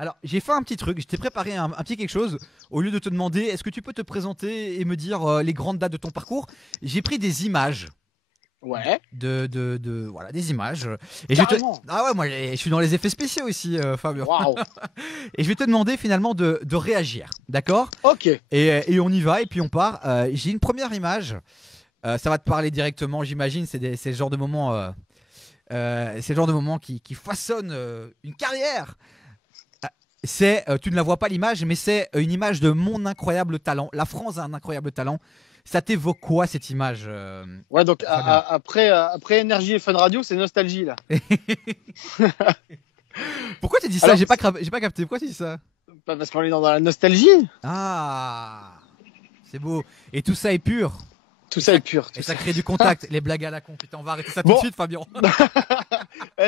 Alors, j'ai fait un petit truc, je t'ai préparé un petit quelque chose. Au lieu de te demander, est-ce que tu peux te présenter et me dire les grandes dates de ton parcours, j'ai pris des images. Ouais, Voilà, des images. Et je vais te. carrément. Ah ouais, moi je suis dans les effets spéciaux aussi, Fabien. Waouh. Et je vais te demander finalement de réagir, d'accord? Ok. Et on y va, et puis on part. J'ai une première image. Ça va te parler directement, j'imagine. C'est le genre de moment, c'est le genre de moment qui façonne une carrière. Tu ne la vois pas l'image, mais c'est une image de mon incroyable talent. La France a un incroyable talent. Ça t'évoque quoi cette image, Ouais, donc Fabien? après Énergie et Fun Radio, c'est nostalgie là. Pourquoi tu dis ça? Alors, J'ai pas capté. Pourquoi tu dis ça? parce qu'on est dans la nostalgie. Ah, c'est beau. Et tout ça est pur. Tout Et ça ça, est pur, et tout ça ça. crée du contact. Les blagues à la con. Putain, on va arrêter ça tout de Bon. suite, Fabien.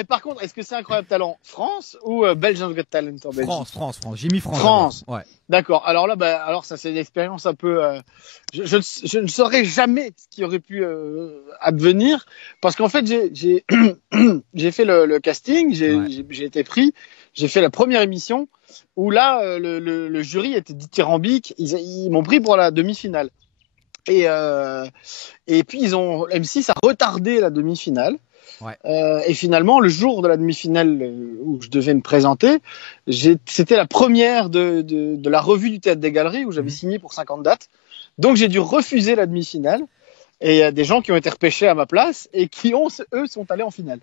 Par contre, est-ce que c'est Incroyable Talent France ou Belgian Got Talent en France, Belgique? France, France. J'ai mis France d'abord. France. Ouais. D'accord. Alors là, alors ça c'est une expérience un peu. Je ne saurais jamais ce qui aurait pu advenir parce qu'en fait j'ai fait le casting, Ouais. j'ai été pris, j'ai fait la première émission où là le jury était dithyrambique, ils m'ont pris pour la demi-finale et puis M6 a retardé la demi-finale. Ouais. Et finalement, le jour de la demi-finale où je devais me présenter, c'était la première de la revue du Théâtre des Galeries où j'avais Mhm. signé pour 50 dates. Donc j'ai dû refuser la demi-finale. Et il y a des gens qui ont été repêchés à ma place et eux, sont allés en finale.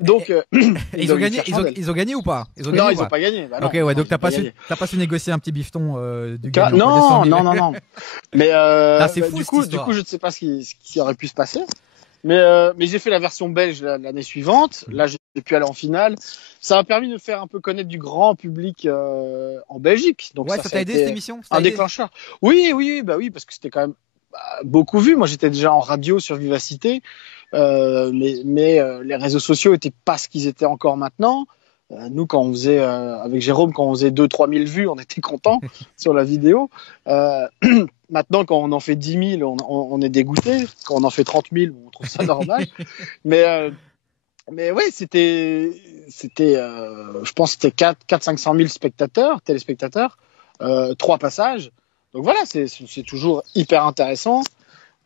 Donc, Et ils ils ont doivent une gagné. fière chandelle. Ils ont gagné ou pas? Ils ont gagné Non, ou ils n'ont pas? pas gagné. Bah Ok, non, ouais. non, Donc ils n'ont pas gagné. t'as pas su négocier un petit bifton du gagnant, quoi, des 100 Non, 000. non, non, non. Mais Ah, c'est fou cette du coup, histoire. je ne sais pas ce qui aurait pu se passer. Mais j'ai fait la version belge l'année suivante. Mhm. Là, j'ai pu aller en finale. Ça m'a permis de me faire un peu connaître du grand public en Belgique. Donc Ouais, ça ça a t'a aidé cette été émission? Ça t'a un aidé? déclencheur. Oui, oui, oui, bah oui, parce que c'était quand même beaucoup vu. Moi, j'étais déjà en radio sur Vivacité, mais les réseaux sociaux étaient pas ce qu'ils étaient encore maintenant. Nous, quand on faisait avec Jérôme, quand on faisait 2 000 à 3 000 vues, on était content sur la vidéo. Euh, Maintenant, quand on en fait 10 000, on est dégoûté. Quand on en fait 30 000, on trouve ça normal. Mais, euh, mais ouais, je pense que c'était 500 000 téléspectateurs, 3 passages. Donc voilà, c'est toujours hyper intéressant.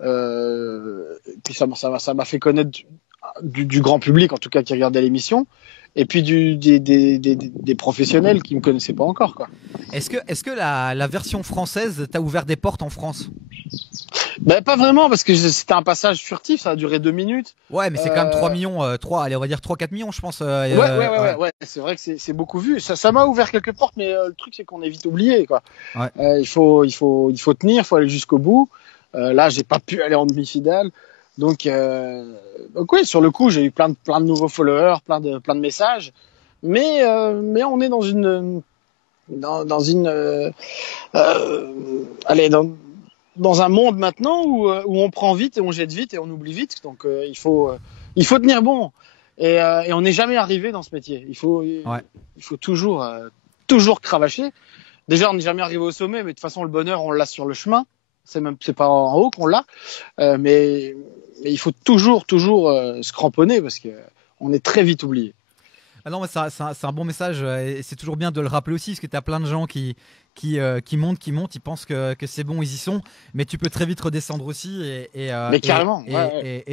Puis ça m'a fait connaître du grand public, en tout cas, qui regardait l'émission. Et puis des professionnels qui me connaissaient pas encore, quoi. Est-ce que la version française t'a ouvert des portes en France? Ben, pas vraiment, parce que c'était un passage furtif, ça a duré 2 minutes. Ouais, mais c'est quand même 3 Euh, millions, 3, allez, on va dire 3 4 millions, je pense. Ouais. ouais. C'est vrai que c'est beaucoup vu. Ça m'a ouvert quelques portes, mais le truc, c'est qu'on est vite oublié, quoi. Ouais. Il faut tenir, il faut aller jusqu'au bout. Là, j'ai pas pu aller en demi-finale. Donc oui, sur le coup, j'ai eu plein de nouveaux followers, plein de messages. Mais on est dans une, allez, dans un monde maintenant où on prend vite et on jette vite et on oublie vite. Donc il faut tenir bon. Et on n'est jamais arrivé dans ce métier. Ouais. Il faut toujours cravacher. Déjà, on n'est jamais arrivé au sommet, mais de toute façon, le bonheur, on l'a sur le chemin. C'est pas en haut qu'on l'a. Mais il faut toujours se cramponner parce que on est très vite oublié. Ah non, mais c'est un bon message, et c'est toujours bien de le rappeler aussi, parce que tu as plein de gens qui montent, ils pensent que c'est bon, ils y sont, mais tu peux très vite redescendre aussi, Mais carrément, ouais.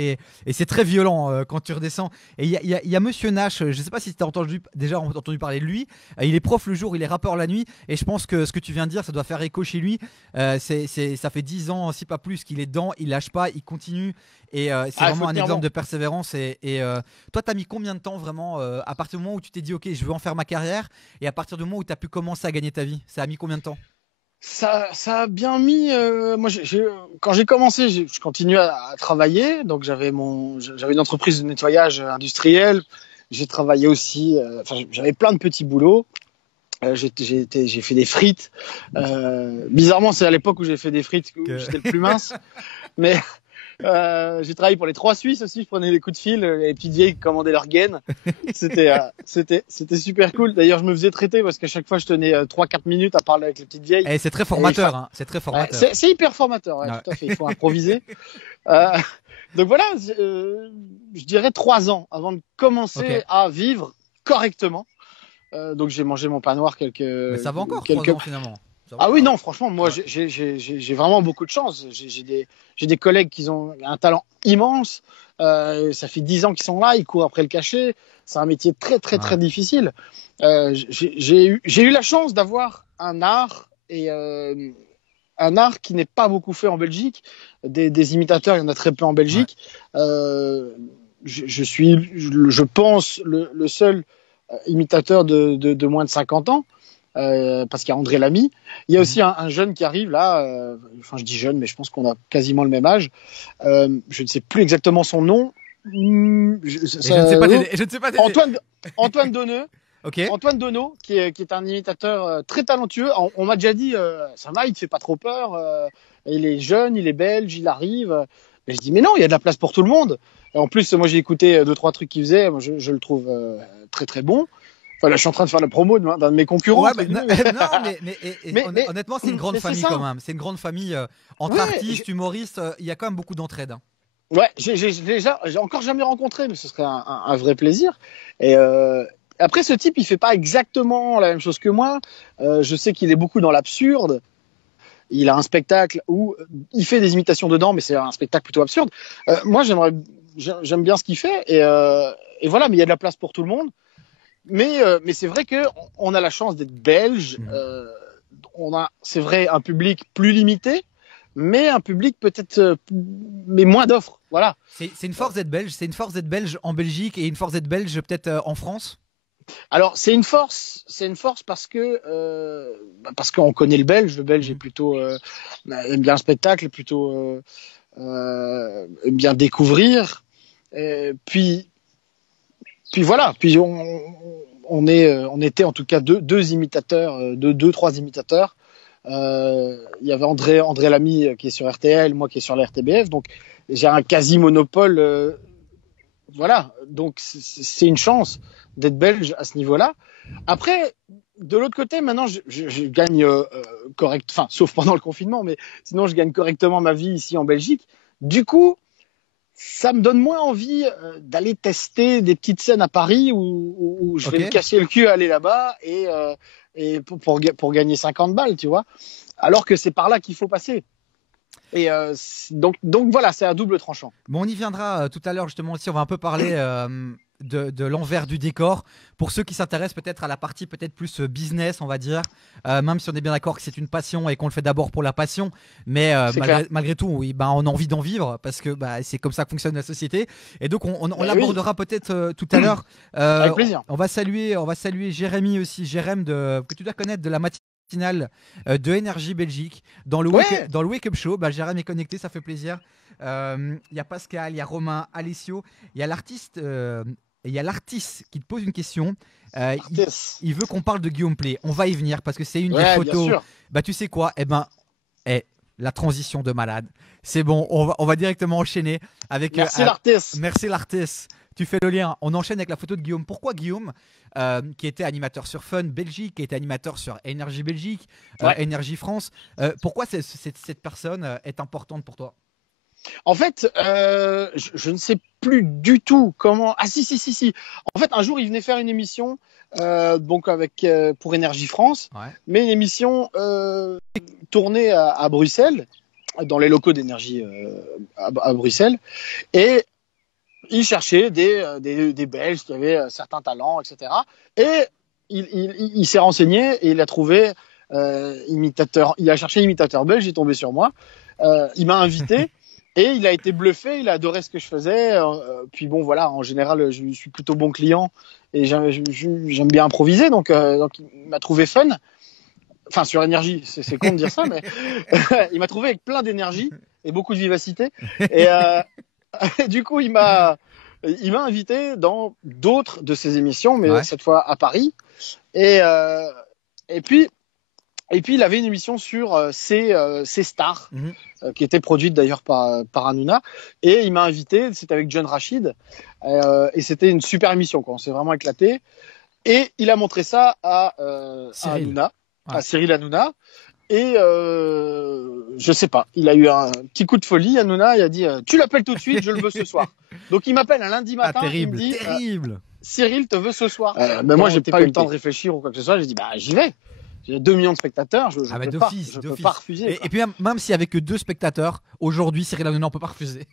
et c'est très violent quand tu redescends. Et il y a Monsieur Nash, je sais pas si tu as déjà entendu parler de lui, il est prof le jour, il est rappeur la nuit, et je pense que ce que tu viens de dire, ça doit faire écho chez lui. Ça fait 10 ans, si pas plus, qu'il est dedans, il lâche pas, il continue, et c'est Il vraiment faut un tenir exemple bon. de persévérance. Toi, tu as mis combien de temps vraiment à partir du moment où tu t'es dit, ok, je veux en faire ma carrière, et à partir du moment où tu as pu commencer à gagner ta vie? Ça a mis combien de temps? Ça a bien mis. Moi, quand j'ai commencé, je continuais à travailler. Donc, j'avais une entreprise de nettoyage industriel. J'ai travaillé aussi. J'avais plein de petits boulots. J'ai fait des frites. Bizarrement, c'est à l'époque où j'ai fait des frites où Que... j'étais le plus mince. Mais j'ai travaillé pour les Trois Suisses aussi. Je prenais des coups de fil. Les petites vieilles qui commandaient leur gaine. C'était super cool. D'ailleurs, je me faisais traiter parce qu'à chaque fois, je tenais 3-4 minutes à parler avec les petites vieilles. C'est très formateur, hein, c'est très formateur. C'est hyper formateur, ouais, Ouais. tout à fait. Il faut improviser. Euh, donc voilà, je dirais 3 ans avant de commencer Ok. à vivre correctement. Donc j'ai mangé mon pain noir Mais ça va encore, quelques... 3 ans finalement. Ah oui, non, franchement, moi, j'ai vraiment beaucoup de chance. J'ai des collègues qui ont un talent immense. Ça fait 10 ans qu'ils sont là, ils courent après le cachet. C'est un métier très, très, très difficile. J'ai eu la chance d'avoir un art qui n'est pas beaucoup fait en Belgique. Des imitateurs, il y en a très peu en Belgique. Je suis, je pense, le seul imitateur de moins de 50 ans. Parce qu'il y a André Lamy. Il y a aussi un jeune qui arrive là, enfin je dis jeune, mais je pense qu'on a quasiment le même âge. Je ne sais plus exactement son nom. Je ne sais pas t'aider. Antoine Donneux. Okay. Antoine Donneau, qui est un imitateur très talentueux. On m'a déjà dit, ça va, il te fait pas trop peur. Il est jeune, il est belge, il arrive. Et je dis, mais non, il y a de la place pour tout le monde. Et en plus, moi j'ai écouté 2-3 trucs qu'il faisait. Moi, je le trouve très très bon. Enfin, là, je suis en train de faire la promo d'un de mes concurrents. Ouais, mais honnêtement, c'est une grande famille quand même. C'est une grande famille entre artistes, humoristes. Il y a quand même beaucoup d'entraide. Hein. Ouais, j'ai encore jamais rencontré, mais ce serait un vrai plaisir. Et après, ce type, il fait pas exactement la même chose que moi. Je sais qu'il est beaucoup dans l'absurde. Il a un spectacle où il fait des imitations dedans, mais c'est un spectacle plutôt absurde. Moi, j'aime bien ce qu'il fait. Et voilà, mais il y a de la place pour tout le monde. Mais c'est vrai que on a la chance d'être belge. On a, c'est vrai, un public plus limité, mais un public peut-être, mais moins d'offres. Voilà. C'est une force d'être belge. C'est une force d'être belge en Belgique et une force d'être belge peut-être en France. Alors c'est une force parce qu'on connaît le belge. Le belge est plutôt aime bien le spectacle, plutôt aime bien découvrir. Puis voilà. Puis on était en tout cas deux imitateurs, trois imitateurs. Il y avait André Lamy qui est sur RTL, moi qui est sur la RTBF. Donc j'ai un quasi monopole. Voilà. Donc c'est une chance d'être belge à ce niveau-là. Après, de l'autre côté, maintenant, je gagne correct, enfin, sauf pendant le confinement, mais sinon, je gagne correctement ma vie ici en Belgique. Du coup, ça me donne moins envie d'aller tester des petites scènes à Paris où je vais me casser le cul à aller là-bas et pour gagner 50 balles, tu vois. Alors que c'est par là qu'il faut passer. Et donc voilà, c'est à double tranchant. Bon, on y viendra tout à l'heure justement aussi. On va un peu parler de l'envers du décor pour ceux qui s'intéressent peut-être à la partie peut-être plus business, on va dire. Même si on est bien d'accord que c'est une passion et qu'on le fait d'abord pour la passion, mais malgré tout, oui, on a envie d'en vivre parce que c'est comme ça que fonctionne la société. Et donc on l'abordera peut-être tout à l'heure. Avec plaisir. On va saluer Jérémy aussi, que tu dois connaître de la matinale de Énergie Belgique dans le Wake Up Show. Jérém est connecté, ça fait plaisir. Il y a Pascal, il y a Romain, Alessio, il y a l'artiste qui te pose une question. Il veut qu'on parle de Guillaume Play. On va y venir parce que c'est une des photos. Tu sais quoi, la transition de malade. C'est bon, on va directement enchaîner avec. Merci l'artiste. Merci l'artiste. Tu fais le lien. On enchaîne avec la photo de Guillaume. Pourquoi Guillaume, qui était animateur sur Fun Belgique, qui était animateur sur Énergie Belgique, Énergie France, pourquoi cette personne est importante pour toi? En fait, je ne sais plus du tout comment. Ah si. En fait, un jour, il venait faire une émission, donc pour Énergie France, mais une émission tournée à Bruxelles, dans les locaux d'Énergie à Bruxelles, et il cherchait des Belges qui avaient certains talents, etc. Et il s'est renseigné et il a trouvé imitateur. Il a cherché imitateur belge, il est tombé sur moi. Il m'a invité. Et il a été bluffé, il a adoré ce que je faisais. Puis bon, voilà, en général, je suis plutôt bon client et j'aime bien improviser. Donc il m'a trouvé fun. Enfin, sur énergie, c'est con de dire ça, mais il m'a trouvé avec plein d'énergie et beaucoup de vivacité. Et du coup, il m'a invité dans d'autres de ses émissions, mais cette fois à Paris. Et puis, il avait une émission sur ses stars, qui était produite d'ailleurs par Hanouna. Et il m'a invité, c'était avec John Rachid. Et c'était une super émission, quoi. On s'est vraiment éclaté. Et il a montré ça à Hanouna, à Cyril Hanouna. Et je sais pas, il a eu un petit coup de folie. Hanouna, il a dit tu l'appelles tout de suite, je le veux ce soir. Donc il m'appelle un lundi matin. Terrible, il me dit, terrible. Cyril te veut ce soir. Moi, j'ai pas eu le temps de réfléchir ou quoi que ce soit. J'ai dit, bah, j'y vais. J'ai 2 millions de spectateurs, je peux pas refuser. Et puis même s'il y avait que 2 spectateurs, aujourd'hui, Cyril Hanouna, on peut pas refuser.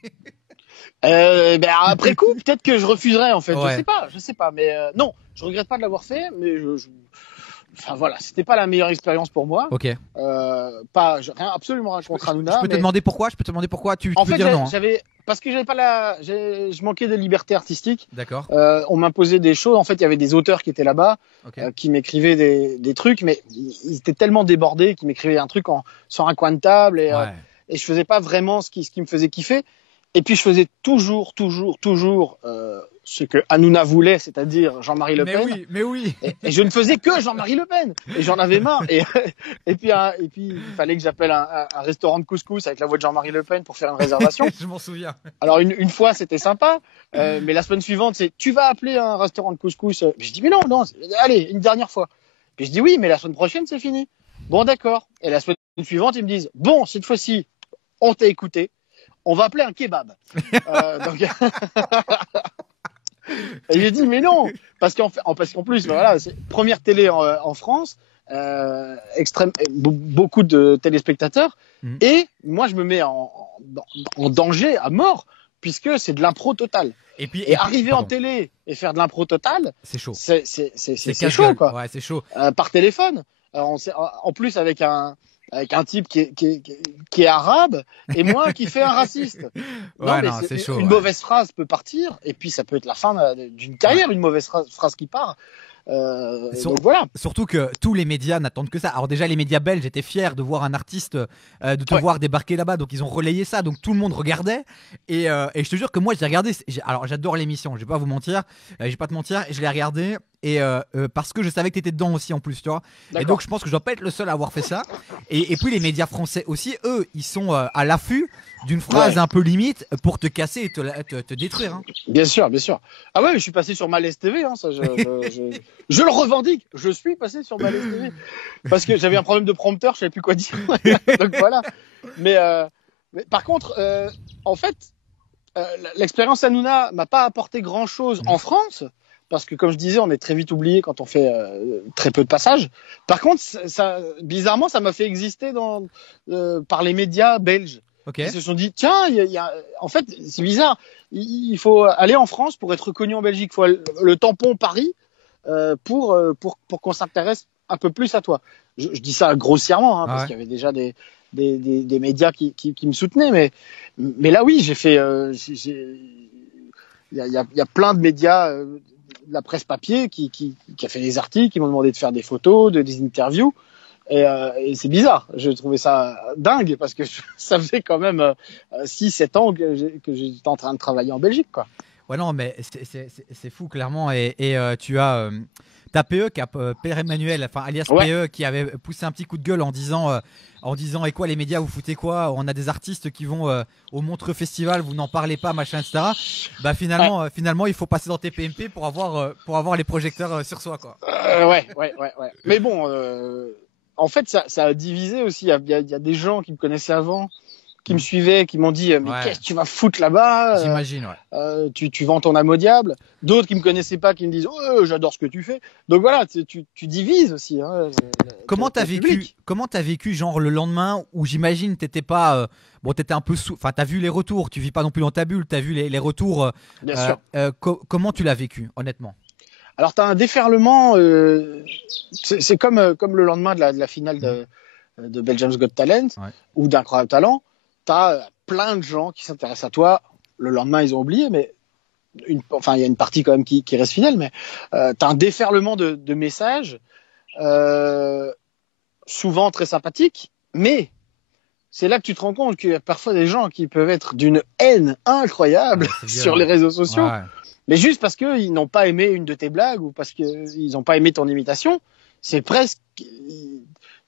Après coup, peut-être que je refuserais en fait. Ouais. Je sais pas. Mais non, je regrette pas de l'avoir fait, mais enfin voilà, c'était pas la meilleure expérience pour moi. Ok. Absolument rien contre Hanouna. Je peux te demander pourquoi. Tu peux dire non. Parce que je manquais de liberté artistique. D'accord. On m'imposait des choses. En fait, il y avait des auteurs qui étaient là-bas, qui m'écrivaient des trucs, mais ils étaient tellement débordés qu'ils m'écrivaient un truc sur un coin de table et je faisais pas vraiment ce qui me faisait kiffer. Et puis je faisais toujours ce que Hanouna voulait, c'est-à-dire Jean-Marie Le Pen. Mais oui. Et je ne faisais que Jean-Marie Le Pen. Et j'en avais marre. Et puis il fallait que j'appelle un restaurant de couscous avec la voix de Jean-Marie Le Pen pour faire une réservation. Je m'en souviens. Alors une fois c'était sympa, mais la semaine suivante c'est tu vas appeler un restaurant de couscous. Je dis mais non, allez une dernière fois. Puis je dis oui mais la semaine prochaine c'est fini. Bon d'accord. Et la semaine suivante ils me disent bon cette fois-ci on t'a écouté. On va appeler un kebab. Et j'ai dit mais non, parce qu'en plus voilà, c'est première télé en France, beaucoup de téléspectateurs, et moi je me mets en danger à mort puisque c'est de l'impro total. Et arriver en télé et faire de l'impro total, c'est chaud. C'est chaud quoi. Ouais, c'est chaud. Par téléphone. En plus avec un type qui est arabe et moi qui fais un raciste. C'est chaud. Une mauvaise phrase peut partir et puis ça peut être la fin d'une carrière, une mauvaise phrase qui part. Donc voilà. Surtout que tous les médias n'attendent que ça. Alors déjà les médias belges étaient fiers de voir un artiste, de te voir débarquer là-bas, donc ils ont relayé ça, donc tout le monde regardait. Et je te jure que moi j'ai regardé. Alors j'adore l'émission, je vais pas vous mentir, je vais pas te mentir, je l'ai regardé. Et parce que je savais que t'étais dedans aussi en plus, tu vois. Et donc je pense que je dois pas être le seul à avoir fait ça. Et puis les médias français aussi, eux, ils sont à l'affût d'une phrase un peu limite pour te casser et te détruire. Hein. Bien sûr. Ah ouais, je suis passé sur Malaise TV, hein, ça, je le revendique. Je suis passé sur Malaise TV parce que j'avais un problème de prompteur, je savais plus quoi dire. Donc voilà. Mais par contre, en fait, l'expérience Hanouna m'a pas apporté grand-chose en France. Parce que comme je disais, on est très vite oublié quand on fait très peu de passages. Par contre, bizarrement, ça m'a fait exister par les médias belges. Ils se sont dit, tiens, en fait, c'est bizarre. Il faut aller en France pour être reconnu en Belgique. Il faut le tampon Paris pour qu'on s'intéresse un peu plus à toi. Je dis ça grossièrement, parce qu'il y avait déjà des médias qui me soutenaient. Mais là, oui, j'ai fait. Il y a plein de médias. La presse papier qui a fait des articles, qui m'ont demandé de faire des photos, des interviews. Et c'est bizarre. Je trouvais ça dingue parce que ça faisait quand même 6-7 ans que j'étais en train de travailler en Belgique, quoi. Ouais, non, mais c'est fou, clairement. Et tu as PE, Père Emmanuel, enfin alias PE, qui avait poussé un petit coup de gueule en disant et quoi les médias, vous foutez quoi? On a des artistes qui vont au Montreux Festival, vous n'en parlez pas, machin, etc. Bah finalement, il faut passer dans TPMP pour avoir les projecteurs sur soi, quoi. Ouais. Mais bon, en fait, ça a divisé aussi. Il y a des gens qui me connaissaient avant, qui me suivaient, qui m'ont dit mais qu'est-ce que tu vas foutre là-bas? J'imagine, tu vends ton âme au diable. D'autres qui me connaissaient pas, qui me disent j'adore ce que tu fais. Donc voilà, tu divises aussi. Hein, Comment t'as vécu genre le lendemain où j'imagine t'étais pas t'étais un peu enfin t'as vu les retours, tu vis pas non plus dans ta bulle, t'as vu les retours. Bien sûr. Comment tu l'as vécu honnêtement? Alors t'as un déferlement, c'est comme le lendemain de la finale de Belgium's Got Talent ou d'Incroyable Talent. T'as plein de gens qui s'intéressent à toi. Le lendemain, ils ont oublié, mais il y a une partie quand même qui reste fidèle. Mais t'as un déferlement de messages, souvent très sympathiques. Mais c'est là que tu te rends compte qu'il y a parfois des gens qui peuvent être d'une haine incroyable sur les réseaux sociaux. Ouais. Mais juste parce qu'ils n'ont pas aimé une de tes blagues ou parce qu'ils n'ont pas aimé ton imitation,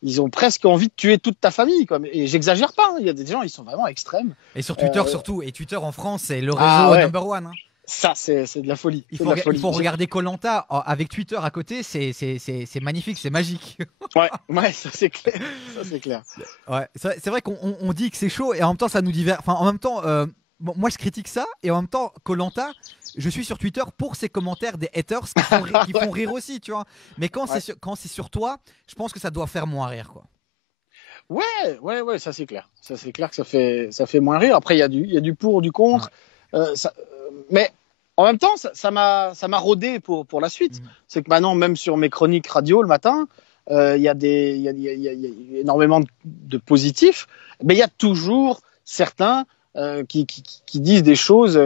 ils ont presque envie de tuer toute ta famille, quoi. Et j'exagère pas, hein. Il y a des gens, ils sont vraiment extrêmes. Et sur Twitter surtout. Et Twitter en France, c'est le réseau number one. Hein. Ça, c'est de la folie. Il faut regarder Koh-Lanta avec Twitter à côté, c'est magnifique, c'est magique. Ouais, ça c'est clair. Ouais, c'est vrai qu'on dit que c'est chaud et en même temps ça nous divers. Enfin, en même temps, moi je critique ça et en même temps Koh-Lanta, je suis sur Twitter pour ces commentaires des haters qui font rire aussi, tu vois. Mais quand c'est sur toi, je pense que ça doit faire moins rire, quoi. Ouais, ça c'est clair. Ça c'est clair que ça fait moins rire. Après, il y a du pour, du contre. Mais en même temps, ça m'a rodé pour la suite. C'est que maintenant, même sur mes chroniques radio le matin, il y a énormément de positifs, mais il y a toujours certains qui disent des choses.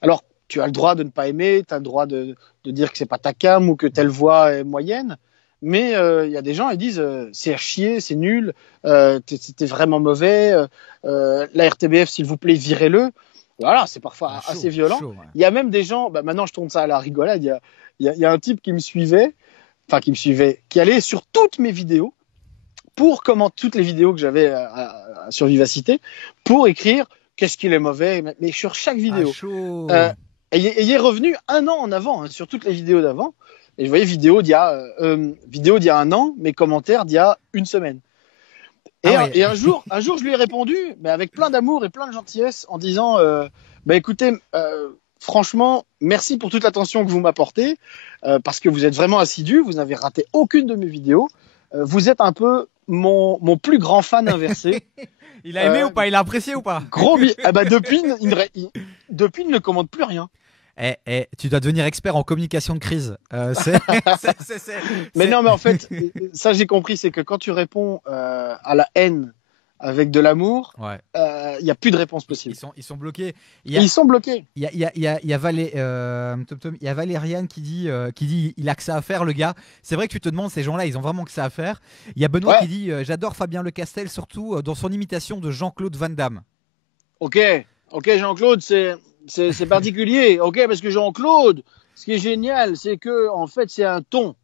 Alors, tu as le droit de ne pas aimer, tu as le droit de dire que c'est pas ta cam ou que telle voix est moyenne. Mais il y a des gens, ils disent c'est à chier, c'est nul, t'es vraiment mauvais, la RTBF, s'il vous plaît, virez-le. Voilà, c'est parfois assez violent. Chaud, ouais. Il y a même des gens, maintenant je tourne ça à la rigolade, il y a un type qui me suivait, qui allait sur toutes mes vidéos, pour commenter toutes les vidéos que j'avais sur Vivacité, pour écrire qu'est-ce qu'il est mauvais, mais sur chaque vidéo. Et il est revenu un an en avant, sur toutes les vidéos d'avant. Et je voyais vidéo d'il y a un an, mes commentaires d'il y a une semaine. Et un jour, je lui ai répondu, mais avec plein d'amour et plein de gentillesse, en disant, écoutez, franchement, merci pour toute l'attention que vous m'apportez, parce que vous êtes vraiment assidu, vous n'avez raté aucune de mes vidéos. Vous êtes un peu mon plus grand fan inversé. Il a aimé ou pas? Il a apprécié ou pas? Depuis, il ne commande plus rien. Tu dois devenir expert en communication de crise. Mais non, mais en fait, ça j'ai compris, c'est que quand tu réponds à la haine avec de l'amour, il n'y a plus de réponse possible. Ils sont bloqués. Ils sont bloqués. Il y a Valériane qui dit il a que ça à faire, le gars. C'est vrai que tu te demandes, ces gens-là, ils ont vraiment que ça à faire. Il y a Benoît qui dit j'adore Fabien Lecastel, surtout dans son imitation de Jean-Claude Van Damme. Ok, Jean-Claude, c'est particulier, parce que Jean-Claude, ce qui est génial, c'est que en fait, c'est un ton.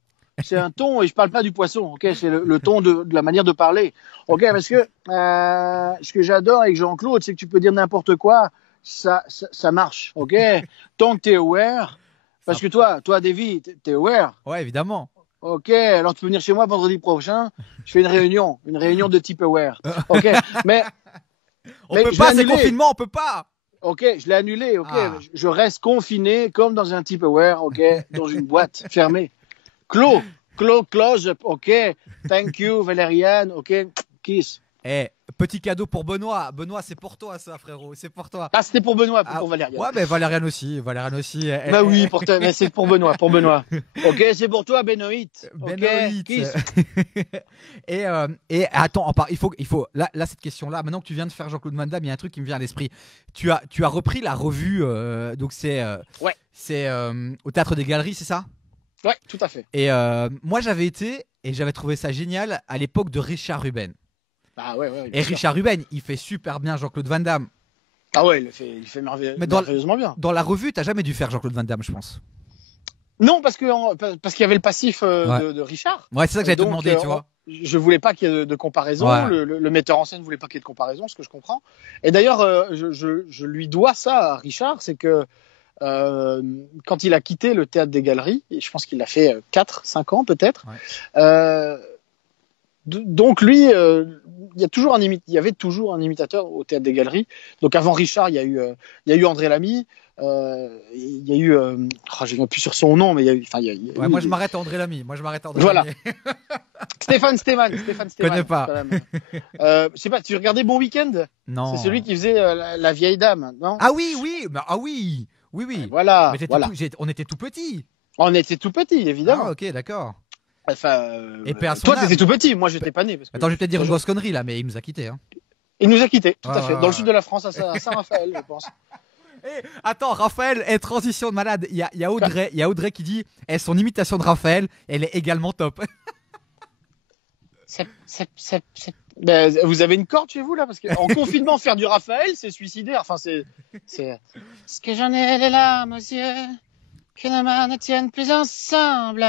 C'est un ton, et je parle pas du poisson, c'est le ton de la manière de parler. Parce que ce que j'adore avec Jean-Claude, c'est que tu peux dire n'importe quoi, ça marche, Tant que t'es aware, parce que toi, Davy, t'es aware. Ouais, évidemment. Alors tu peux venir chez moi vendredi prochain, je fais une réunion de type aware. Mais on peut pas, c'est confinement, on peut pas. Je l'ai annulé, Je reste confiné comme dans un Tupperware, dans une boîte fermée. Close, thank you, Valériane, kiss. Petit cadeau pour Benoît. Benoît, c'est pour toi ça, frérot, c'est pour toi. Ah, c'était pour Benoît, pour Valériane. Ouais, mais Valériane aussi. Oui, mais c'est pour Benoît, c'est pour toi, Benoît. Kiss. et attends, il faut là cette question-là, maintenant que tu viens de faire Jean-Claude Van Damme, il y a un truc qui me vient à l'esprit. Tu as repris la revue, donc c'est au Théâtre des Galeries, c'est ça? Ouais, tout à fait. Et moi, j'avais été et j'avais trouvé ça génial à l'époque de Richard Ruben. Et Richard Ruben, il fait super bien Jean-Claude Van Damme. Ah ouais, il fait merveilleusement bien. Dans la revue, t'as jamais dû faire Jean-Claude Van Damme, je pense. Non, parce qu'il y avait le passif de Richard. Ouais, c'est ça que j'allais te demander, tu vois. Je voulais pas qu'il y ait de comparaison. Ouais. Le metteur en scène voulait pas qu'il y ait de comparaison, ce que je comprends. Et d'ailleurs, je lui dois ça à Richard, c'est que quand il a quitté le Théâtre des Galeries, et je pense qu'il l'a fait 4-5 ans peut-être. Donc lui, il y avait toujours un imitateur au Théâtre des Galeries. Donc avant Richard, il y a eu André Lamy, il y a eu, je ne plus sur son nom, mais moi je m'arrête à André Lamy. Voilà. Stéphane Stéman. Connais pas. Je sais pas, tu regardais Bon Week-end? Non. C'est celui qui faisait la vieille dame, non? Ah oui. Voilà. Mais on était tout petits. On était tout petits, évidemment. Ah ok, d'accord. Et toi, t'étais tout petit, moi j'étais pas né. Attends, je vais peut-être dire une grosse connerie là, mais il nous a quittés. Il nous a quittés, tout à fait. Dans le sud de la France, à Saint-Raphaël, je pense. Attends, Raphaël, transition de malade. Il y a Audrey qui dit son imitation de Raphaël, elle est également top. Vous avez une corde chez vous là, parce qu'en confinement faire du Raphaël, c'est suicidaire. Enfin, c'est. Ce que j'en ai les larmes aux yeux, que nos mains ne tiennent plus ensemble.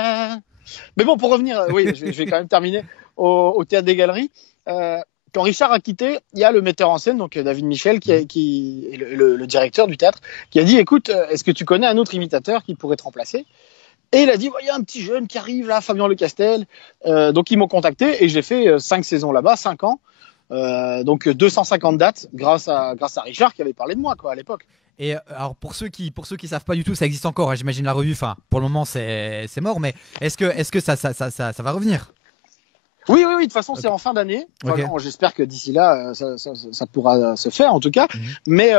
Mais bon, pour revenir, je vais quand même terminer au Théâtre des Galeries. Quand Richard a quitté, il y a le metteur en scène, donc David Michel, qui est le directeur du théâtre, qui a dit écoute, est-ce que tu connais un autre imitateur qui pourrait te remplacer? Et il a dit il y a un petit jeune qui arrive là, Fabien Lecastel. Donc ils m'ont contacté et j'ai fait 5 saisons là-bas, 5 ans. Donc 250 dates grâce à Richard qui avait parlé de moi quoi à l'époque. Et alors pour ceux qui savent pas du tout, ça existe encore, hein, j'imagine la revue. Enfin, pour le moment c'est mort, mais est-ce que ça va revenir? Oui, de toute façon, Okay. c'est en fin d'année. Enfin, Okay. bon, j'espère que d'ici là, ça pourra se faire, en tout cas. Mm-hmm. Mais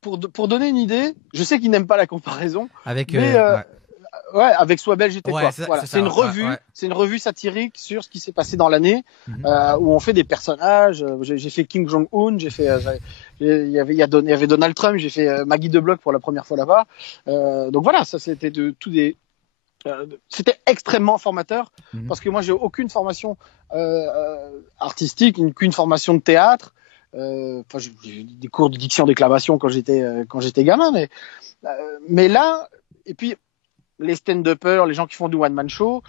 pour donner une idée, je sais qu'ils n'aiment pas la comparaison. Avec, ouais, avec Sois belge, j'étais quoi. Voilà. C'est une revue, ouais. c'est une revue satirique sur ce qui s'est passé dans l'année, où on fait des personnages. J'ai fait Kim Jong-un, j'ai fait, il y avait Donald Trump, j'ai fait Maggie de Bloch pour la première fois là-bas. Donc voilà, ça c'était c'était extrêmement formateur parce que moi j'ai aucune formation artistique, qu'une formation de théâtre. Enfin, j'ai eu des cours de diction, déclamation quand j'étais gamin, mais là, et puis les stand-uppers, les gens qui font du one-man show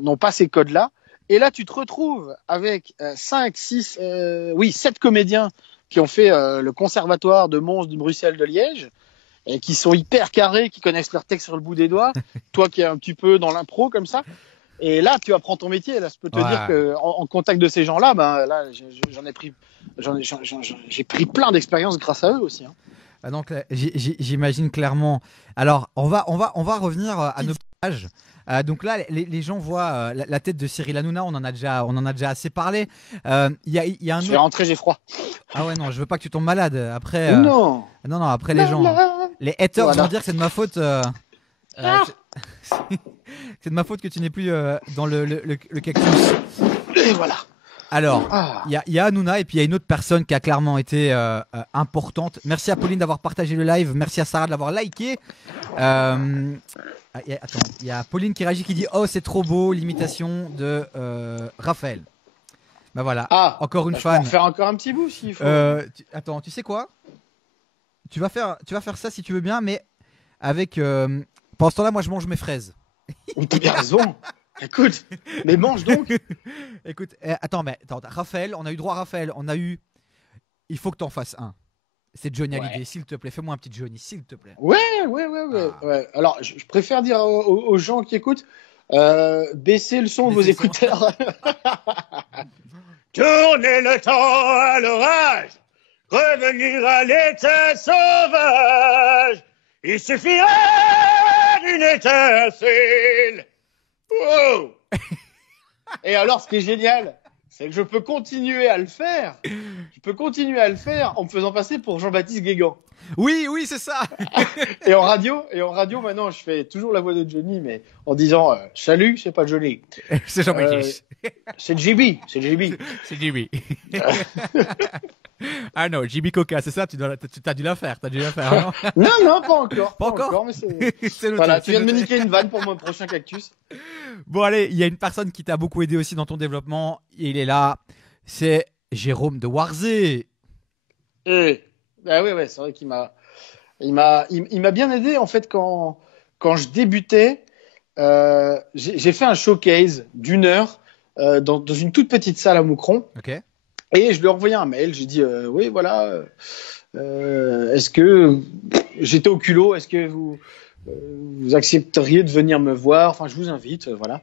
n'ont pas ces codes-là. Et là, tu te retrouves avec 7 comédiens qui ont fait le conservatoire de Mons, de Bruxelles, de Liège, et qui sont hyper carrés, qui connaissent leur texte sur le bout des doigts. Toi qui es un petit peu dans l'impro comme ça. Et là, tu apprends ton métier. Là, je peux te dire que en contact de ces gens-là, là, j'ai pris plein d'expériences grâce à eux aussi. Hein. Donc j'imagine clairement. Alors on va revenir à nos pages. Donc là, les gens voient la tête de Cyril Hanouna. On en a déjà assez parlé. Il y a un. Je vais rentrer, j'ai froid. Ah ouais, non, je veux pas que tu tombes malade. Après. Non. Non, après les gens. Les haters vont dire que c'est de ma faute. C'est de ma faute que tu n'es plus dans le cactus. Et voilà. Alors, il y a Hanouna et puis il y a une autre personne qui a clairement été importante. Merci à Pauline d'avoir partagé le live. Merci à Sarah de l'avoir liké. Attends, il y a Pauline qui réagit qui dit « Oh, c'est trop beau, l'imitation de Raphaël. » Bah voilà, encore une fan. Je peux en faire encore un petit bout s'il faut. Attends, tu sais quoi? Tu vas faire ça si tu veux bien, mais avec... pendant ce temps-là, moi je mange mes fraises. T'as bien raison. Écoute, mais mange donc. Écoute, attends, Raphaël, on a eu droit à Raphaël, on a eu... Il faut que t'en fasses un. C'est Johnny Hallyday, s'il te plaît. Fais-moi un petit Johnny, s'il te plaît. Ouais. Alors, je préfère dire aux gens qui écoutent, baissez le son de vos écouteurs. Tournez le temps à l'orage, revenir à l'état sauvage. Il suffirait d'une étincelle. Wow. Et alors, ce qui est génial, c'est que je peux continuer à le faire. Je peux continuer à le faire en me faisant passer pour Jean-Baptiste Guégan. Oui, c'est ça. Et en radio, maintenant, je fais toujours la voix de Johnny, mais en disant salut, c'est pas Johnny. C'est Jean-Baptiste. C'est JB. C'est JB. Ah non, JB Coca, c'est ça. Tu as dû la faire. Non, pas encore. Pas encore. Mais c'est voilà, tu viens de me niquer une vanne pour mon prochain cactus. Bon allez, il y a une personne qui t'a beaucoup aidé aussi dans ton développement. Il est là. C'est Jérôme de Warzé. Oui, c'est vrai qu'il m'a bien aidé en fait quand je débutais. J'ai fait un showcase d'1 heure dans une toute petite salle à Moucron. Ok. Et je lui ai envoyé un mail. J'ai dit oui, voilà. Est-ce que j'étais au culot? Est-ce que vous accepteriez de venir me voir? Enfin, je vous invite, voilà.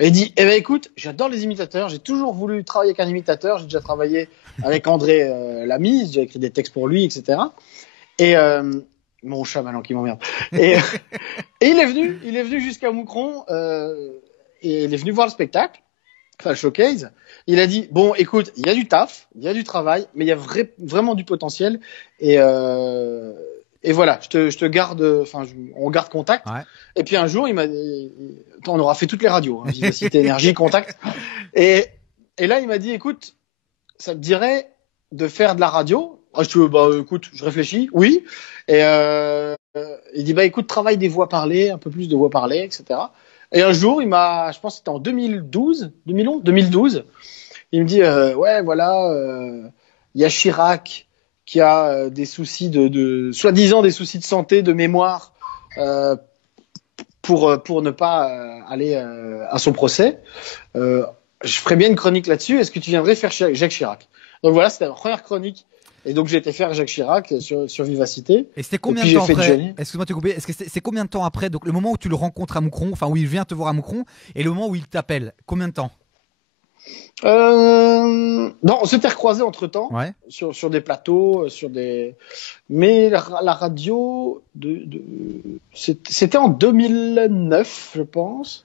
Et il dit, écoute, j'adore les imitateurs. J'ai toujours voulu travailler avec un imitateur. J'ai déjà travaillé avec André Lamy. J'ai déjà écrit des textes pour lui, etc. Et mon chat maintenant qui m'emmerde. Et il est venu jusqu'à Moucron et il est venu voir le spectacle, enfin le showcase. Il a dit bon, écoute, il y a du taf, il y a du travail, mais il y a vraiment du potentiel. Et voilà, je te garde, enfin, on garde contact. Ouais. Et puis un jour, il m'a dit, on aura fait toutes les radios, hein, Vivacité, Énergie, Contact. Et là, il m'a dit, écoute, ça te dirait de faire de la radio? Écoute, je réfléchis. Oui. Et il dit, écoute, travaille des voix parlées, un peu plus de voix parlées, etc. Et un jour, je pense que c'était en 2012, il me dit, ouais, voilà, il y a Chirac qui a des soucis soi-disant des soucis de santé, de mémoire, pour ne pas aller à son procès. Je ferais bien une chronique là-dessus. Est-ce que tu viendrais faire Jacques Chirac? Donc voilà, c'était la première chronique. Et donc j'ai été faire Jacques Chirac sur Vivacité. Et c'était combien de temps après? Excuse-moi de te couper. Est-ce que c'est combien de temps après? Donc le moment où tu le rencontres à Moucron, enfin où il vient te voir à Moucron, et le moment où il t'appelle, combien de temps? Non, on s'était recroisés entre temps Ouais. sur des plateaux, mais la radio c'était en 2009, je pense.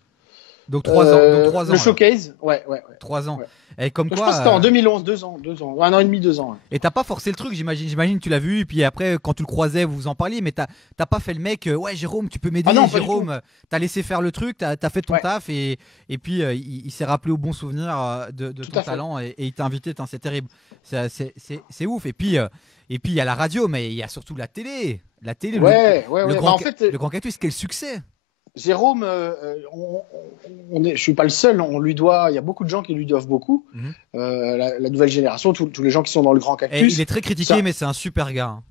Donc 3 ans. Donc 3 ans. Le alors. showcase, ouais. 3 ans. Ouais. Et comme Donc, quoi. je pense que c'était en 2011, 2 ans, 1 an et demi, 2 ans. Ouais. Et t'as pas forcé le truc, j'imagine. J'imagine que tu l'as vu, et puis après, quand tu le croisais, vous vous en parliez, mais t'as pas fait le mec, ouais, Jérôme, tu peux m'aider, Ah non, pas du Jérôme. T'as laissé faire le truc, t'as fait ton Ouais. taf, et puis il s'est rappelé au bon souvenir de Tout ton à fait. talent, et il t'a invité. C'est terrible. C'est ouf. Et puis il y a la radio, mais il y a surtout la télé. La télé, Ouais. le Bah, grand, en fait, le grand cactus, quel succès! Jérôme, je suis pas le seul. Il y a beaucoup de gens qui lui doivent beaucoup. Mhm. La nouvelle génération, tous les gens qui sont dans le grand Et cactus. il est très critiqué, Ça- mais c'est un super gars. Hein.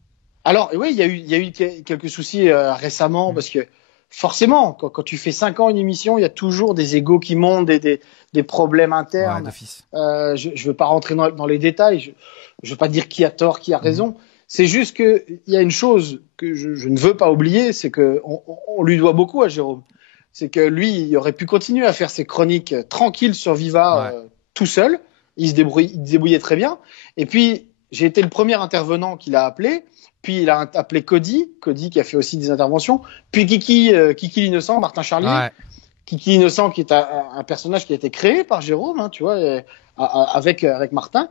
Alors, oui, il y a eu quelques soucis récemment Mhm. parce que forcément, quand tu fais 5 ans une émission, il y a toujours des égos qui montent, des problèmes Ouais, internes. d'office. Je veux pas rentrer dans les détails. Je veux pas dire qui a tort, qui a Mhm. raison. C'est juste que il y a une chose que je ne veux pas oublier, c'est que on lui doit beaucoup à Jérôme. C'est que lui, il aurait pu continuer à faire ses chroniques tranquilles sur Viva tout seul. Il se débrouillait très bien. Et puis, j'ai été le premier intervenant qu'il a appelé. Puis il a appelé Cody qui a fait aussi des interventions. Puis Kiki l'innocent, Martin Charlier. Ouais. Kiki Innocent, qui est un personnage qui a été créé par Jérôme, hein, tu vois, avec Martin.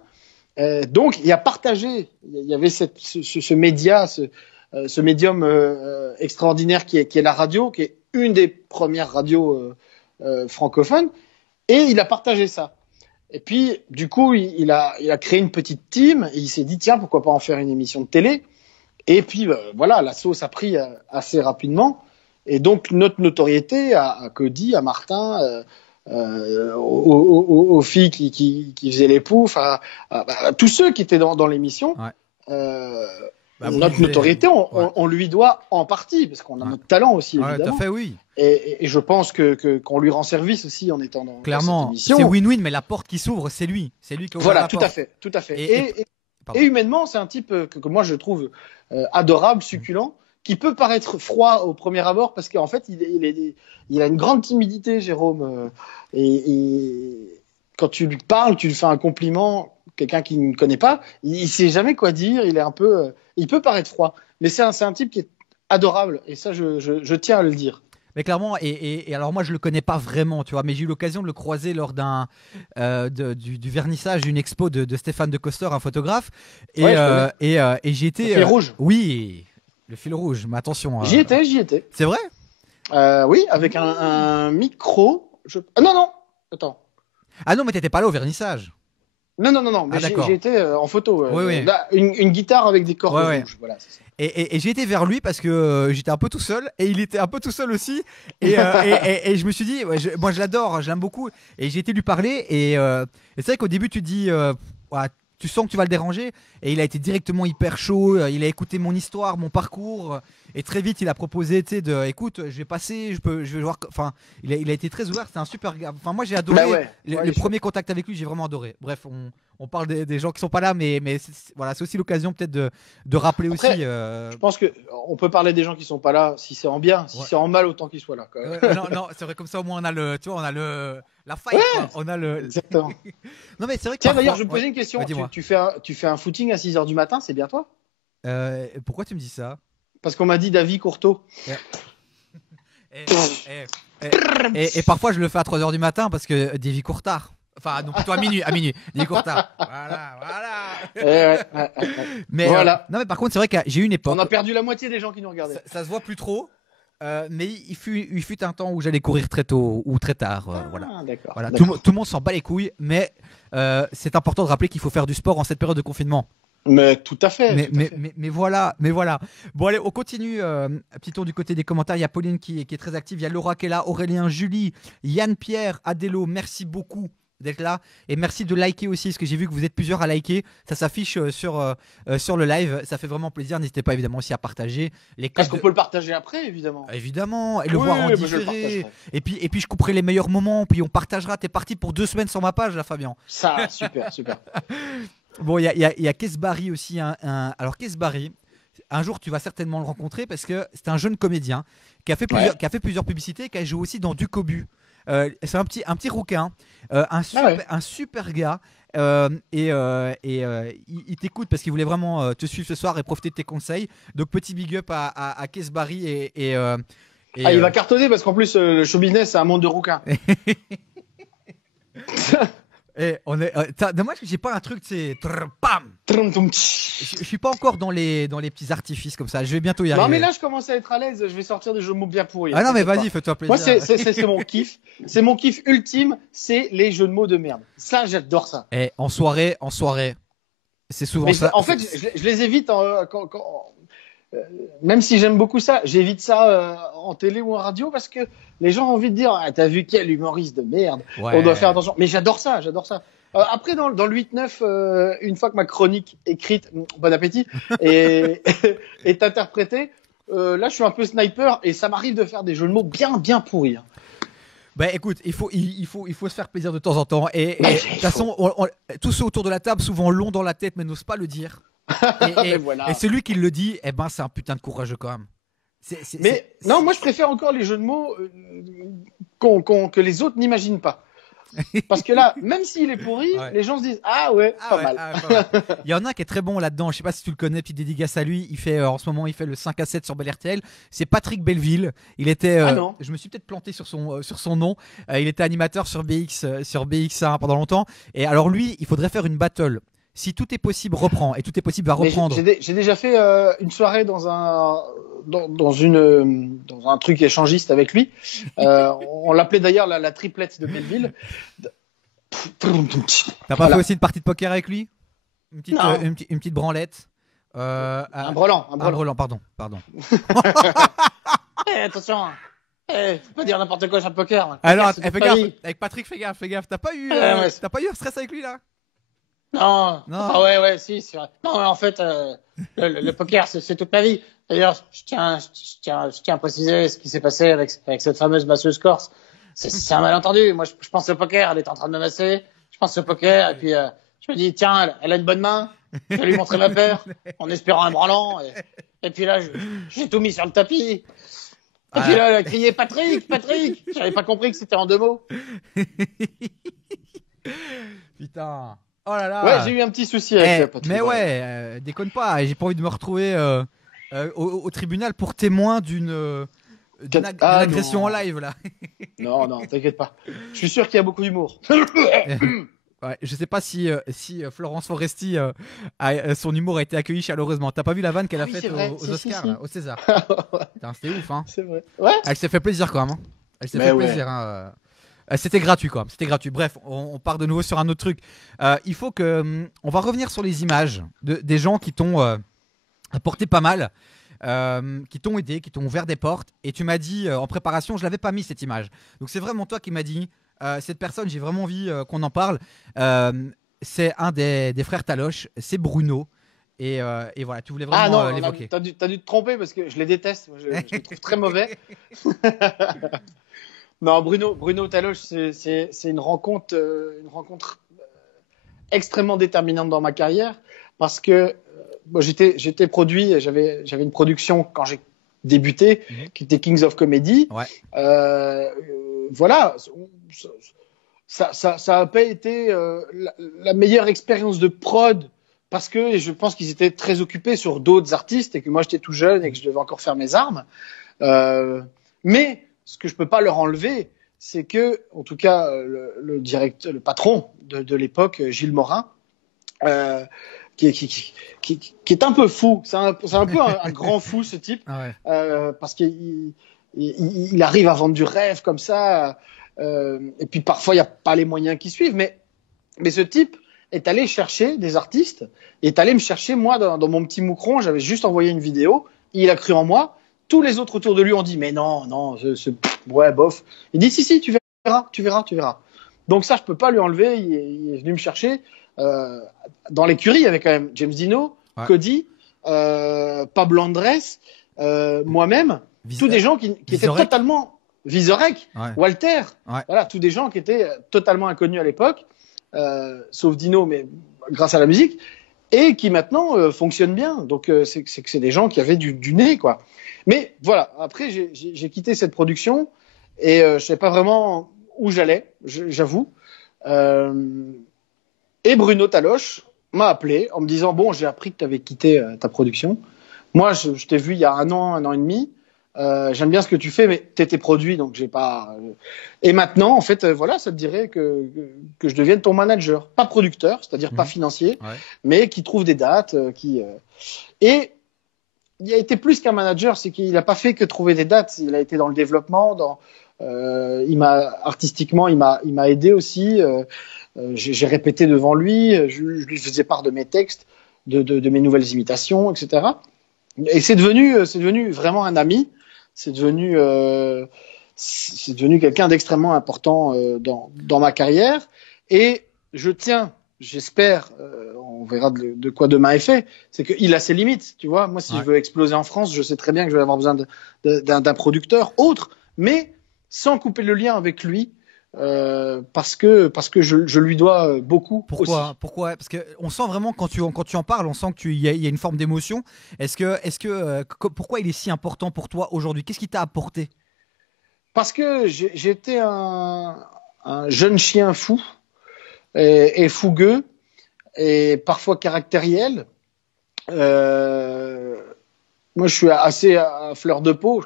Donc, il a partagé. Il y avait ce média, ce médium extraordinaire qui est la radio, qui est une des premières radios francophones, et il a partagé ça. Et puis, du coup, il a créé une petite team, et il s'est dit, tiens, pourquoi pas en faire une émission de télé. Et puis, voilà, la sauce a pris assez rapidement. Et donc, notre notoriété à Cody, à Martin, aux filles qui faisaient les poufs, à tous ceux qui étaient dans l'émission, notre notoriété, on lui doit en partie, parce qu'on a notre talent aussi, évidemment. Tout à fait, oui. Et je pense qu'on lui rend service aussi en étant dans Clairement, cette émission. c'est win-win, mais la porte qui s'ouvre, c'est lui. C'est lui qui ouvre voilà, la tout porte. à fait. Et humainement, c'est un type que moi je trouve adorable, succulent, qui peut paraître froid au premier abord parce qu'en fait, il a une grande timidité, Jérôme. Et quand tu lui parles, tu lui fais un compliment, quelqu'un qui ne connaît pas, il sait jamais quoi dire. Il est un peu, il peut paraître froid, mais c'est un type qui est adorable. Et ça, je tiens à le dire. Mais clairement, et alors moi je le connais pas vraiment, tu vois, mais j'ai eu l'occasion de le croiser lors du vernissage d'une expo de Stéphane de Coster, un photographe, et j'ai été. Le fil rouge. Oui, le fil rouge. Mais attention. J'y étais. C'est vrai? Oui, avec un micro. Non, attends. Ah non, mais t'étais pas là au vernissage. Non, mais j'ai été en photo. Oui. Une guitare avec des cordes rouges. Voilà, c'est ça. Et j'ai été vers lui parce que j'étais un peu tout seul et il était un peu tout seul aussi. Et je me suis dit, moi je l'adore, je l'aime beaucoup. Et j'ai été lui parler. Et c'est vrai qu'au début, tu te dis, tu sens que tu vas le déranger. Et il a été directement hyper chaud. Il a écouté mon histoire, mon parcours. Et très vite, il a proposé, tu sais, écoute, je vais passer, je vais voir. Enfin, il a été très ouvert. C'était un super gars. Enfin, moi, j'ai adoré le premier contact avec lui. J'ai vraiment adoré. Bref, on parle des gens qui sont pas là, mais voilà, c'est aussi l'occasion peut-être de rappeler. Après, aussi. Je pense que on peut parler des gens qui sont pas là si c'est en bien, si c'est en mal, autant qu'ils soient là. Quand même. Non, c'est vrai, comme ça au moins on a la fight. On a le. Exactement. Non mais c'est vrai que. Tiens, d'ailleurs, je me posais une question. Ouais, tu fais un footing à 6h du matin, c'est bien toi? Pourquoi tu me dis ça? Parce qu'on m'a dit David Courteau. Et parfois je le fais à 3h du matin parce que Davy Courtard. Enfin, non, plutôt à minuit. Davy Courtard. Voilà. Mais voilà. Non, mais par contre, c'est vrai que j'ai eu une époque. On a perdu la moitié des gens qui nous regardaient. Ça se voit plus trop. Mais il fut un temps où j'allais courir très tôt ou très tard. Voilà. D'accord. Voilà. Tout le monde s'en bat les couilles, mais c'est important de rappeler qu'il faut faire du sport en cette période de confinement. Mais tout à fait. Mais voilà. Bon allez, on continue. Petit tour du côté des commentaires. Il y a Pauline qui est très active. Il y a Laura qui est là, Aurélien, Julie, Yann, Pierre, Adélo. Merci beaucoup d'être là et merci de liker aussi parce que j'ai vu que vous êtes plusieurs à liker. Ça s'affiche sur le live. Ça fait vraiment plaisir. N'hésitez pas évidemment aussi à partager les codes. Est-ce qu'on peut le partager après, évidemment? Évidemment, et le voir en différé. Et puis je couperai les meilleurs moments. Puis on partagera. T'es parti pour 2 semaines sur ma page là, Fabien. Ça, super. Bon, il y a Kesbari aussi. Alors Kesbari, un jour tu vas certainement le rencontrer parce que c'est un jeune comédien qui a fait plusieurs publicités, qui a joué aussi dans Du Cobu. C'est un petit rouquin, un super gars. Il t'écoute parce qu'il voulait vraiment te suivre ce soir et profiter de tes conseils. Donc petit big up à Kesbari il va cartonner parce qu'en plus le show business c'est un monde de rouquins. Et dommage que j'ai pas un truc, c'est pam. Je suis pas encore dans les petits artifices comme ça. Je vais bientôt y arriver. Non mais là je commence à être à l'aise. Je vais sortir des jeux de mots bien pourris. Ah non mais vas-y, fais-toi plaisir. Moi c'est mon kiff. C'est mon kiff ultime. C'est les jeux de mots de merde. Ça j'adore ça. Et en soirée, c'est souvent mais ça. En fait, je les évite même si j'aime beaucoup ça, j'évite ça en télé ou en radio parce que les gens ont envie de dire t'as vu quel humoriste de merde. Ouais. On doit faire attention. Mais j'adore ça. Après dans le 8-9, une fois que ma chronique écrite, bon appétit, est interprétée, là je suis un peu sniper et ça m'arrive de faire des jeux de mots bien pourris. Bah écoute, il faut se faire plaisir de temps en temps et de toute façon tous ceux autour de la table souvent l'ont dans la tête mais n'osent pas le dire. Voilà. Et celui qui le dit, c'est un putain de courageux quand même. Non, moi je préfère encore les jeux de mots que les autres n'imaginent pas. Parce que là, même s'il est pourri, les gens se disent pas mal. Pas mal. Il y en a un qui est très bon là-dedans. Je sais pas si tu le connais. Petite dédicace à lui. En ce moment, il fait le 5-7 sur Bel RTL. C'est Patrick Belleville. Il était. Je me suis peut-être planté sur son nom. Il était animateur sur BX1 pendant longtemps. Et alors lui, il faudrait faire une battle. Si tout est possible, reprend. Et tout est possible à reprendre. J'ai déjà fait une soirée dans un truc échangiste avec lui. On l'appelait d'ailleurs la triplette de Belleville. T'as pas fait aussi une partie de poker avec lui? Une petite branlette. Un brelan. Pardon. Attention. Faut pas dire n'importe quoi sur le poker. Alors, fais gaffe. Avec Patrick, fais gaffe. T'as pas eu un stress avec lui là? Non. Ah ouais, si, c'est vrai. Non, en fait, le poker, c'est toute ma vie. D'ailleurs, je tiens à préciser ce qui s'est passé avec cette fameuse masseuse corse. C'est un malentendu. Moi, je pense au poker, elle est en train de me masser. Je pense au poker, et puis, je me dis, tiens, elle a une bonne main. Je vais lui montrer ma paire, en espérant un branlant. Et puis là, j'ai tout mis sur le tapis. Et puis là, elle a crié, Patrick! J'avais pas compris que c'était en 2 mots. Putain. Oh là là. Ouais, j'ai eu un petit souci avec Patrick. Mais déconne pas, j'ai pas envie de me retrouver au tribunal pour témoin d'une agression en live là. Non, t'inquiète pas. Je suis sûr qu'il y a beaucoup d'humour. Ouais, je sais pas si Florence Foresti son humour a été accueilli chaleureusement. T'as pas vu la vanne qu'elle a faite aux Oscars, là, au César? C'était ouf, hein. C'est vrai. Ouais. Elle s'est fait plaisir quand même. Elle s'est fait plaisir. Hein. C'était gratuit quoi. C'était gratuit. Bref, on part de nouveau sur un autre truc. Il faut que on va revenir sur les images des gens qui t'ont apporté pas mal, qui t'ont aidé, qui t'ont ouvert des portes. Et tu m'as dit en préparation, je l'avais pas mis cette image. Donc c'est vraiment toi qui m'as dit cette personne, j'ai vraiment envie qu'on en parle. C'est un des frères Taloche, c'est Bruno. Et voilà, tu voulais vraiment l'évoquer. T'as dû te tromper parce que je les déteste. Je les trouve très mauvais. Non, Bruno Taloche, c'est une rencontre extrêmement déterminante dans ma carrière parce que j'étais produit, j'avais une production quand j'ai débuté qui était Kings of Comedy. Ouais. Voilà, ça a pas été la meilleure expérience de prod parce que je pense qu'ils étaient très occupés sur d'autres artistes et que moi j'étais tout jeune et que je devais encore faire mes armes. Mais ce que je peux pas leur enlever, c'est que, en tout cas, le patron de l'époque, Gilles Morin, qui est un peu fou. C'est un peu un grand fou, ce type, parce qu'il arrive à vendre du rêve comme ça. Et puis parfois, il n'y a pas les moyens qui suivent. Mais ce type est allé chercher des artistes, est allé me chercher, moi, dans mon petit moucron. J'avais juste envoyé une vidéo. Il a cru en moi. Tous les autres autour de lui ont dit mais non, ouais, bof. Il dit si, tu verras. Donc ça, je peux pas lui enlever. Il est venu me chercher. Dans l'écurie, il y avait quand même James Dino, Cody, Pablo Andrés, moi-même, tous des gens qui étaient totalement Vizorek, Walter, voilà, tous des gens qui étaient totalement inconnus à l'époque, sauf Dino, mais grâce à la musique, et qui maintenant fonctionnent bien. Donc c'est des gens qui avaient du nez, quoi. Mais voilà, après j'ai quitté cette production et je savais pas vraiment où j'allais, j'avoue. Et Bruno Taloche m'a appelé en me disant bon, j'ai appris que tu avais quitté ta production. Moi, je t'ai vu il y a un an et demi. J'aime bien ce que tu fais, mais t'étais produit, donc j'ai pas. Et maintenant, en fait, voilà, ça te dirait que je devienne ton manager, pas producteur, c'est-à-dire pas financier, mais qui trouve des dates, Et il a été plus qu'un manager, c'est qu'il n'a pas fait que trouver des dates. Il a été dans le développement, artistiquement, il m'a aidé aussi. J'ai répété devant lui, je lui faisais part de mes textes, de mes nouvelles imitations, etc. Et c'est devenu vraiment un ami. C'est devenu quelqu'un d'extrêmement important dans ma carrière. Et j'espère, on verra de quoi demain est fait, c'est qu'il a ses limites. Tu vois, moi, si je veux exploser en France, je sais très bien que je vais avoir besoin d'un producteur autre, mais sans couper le lien avec lui. Parce que je lui dois beaucoup. Pourquoi Parce que on sent vraiment quand tu en parles, on sent qu'il y a une forme d'émotion. Pourquoi il est si important pour toi aujourd'hui? Qu'est-ce qui t'a apporté? Parce que j'étais un jeune chien fou et fougueux et parfois caractériel. Moi, je suis assez à fleur de peau,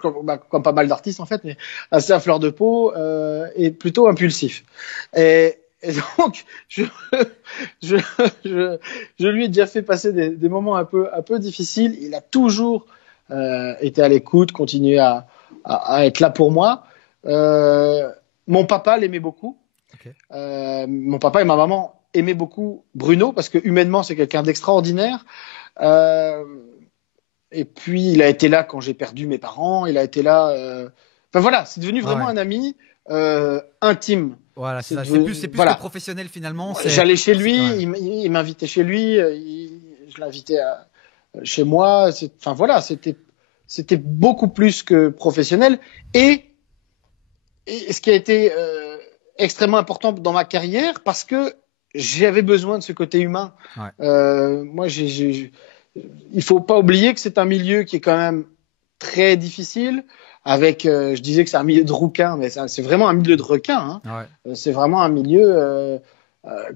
comme pas mal d'artistes en fait, mais assez à fleur de peau et plutôt impulsif. Et donc, je lui ai déjà fait passer des moments un peu difficiles. Il a toujours été à l'écoute, continué à être là pour moi. Mon papa l'aimait beaucoup. Okay. Mon papa et ma maman aimaient beaucoup Bruno parce que humainement, c'est quelqu'un d'extraordinaire. Et puis, il a été là quand j'ai perdu mes parents. Il a été là. Enfin voilà, c'est devenu vraiment un ami intime. Voilà, c'est plus que professionnel finalement. J'allais chez lui, il m'invitait chez lui, je l'invitais chez moi. Enfin voilà, c'était beaucoup plus que professionnel. Et ce qui a été extrêmement important dans ma carrière, parce que j'avais besoin de ce côté humain. Moi, il faut pas oublier que c'est un milieu qui est quand même très difficile. Avec, je disais que c'est un milieu de rouquins, mais c'est vraiment un milieu de requins. Hein. C'est vraiment un milieu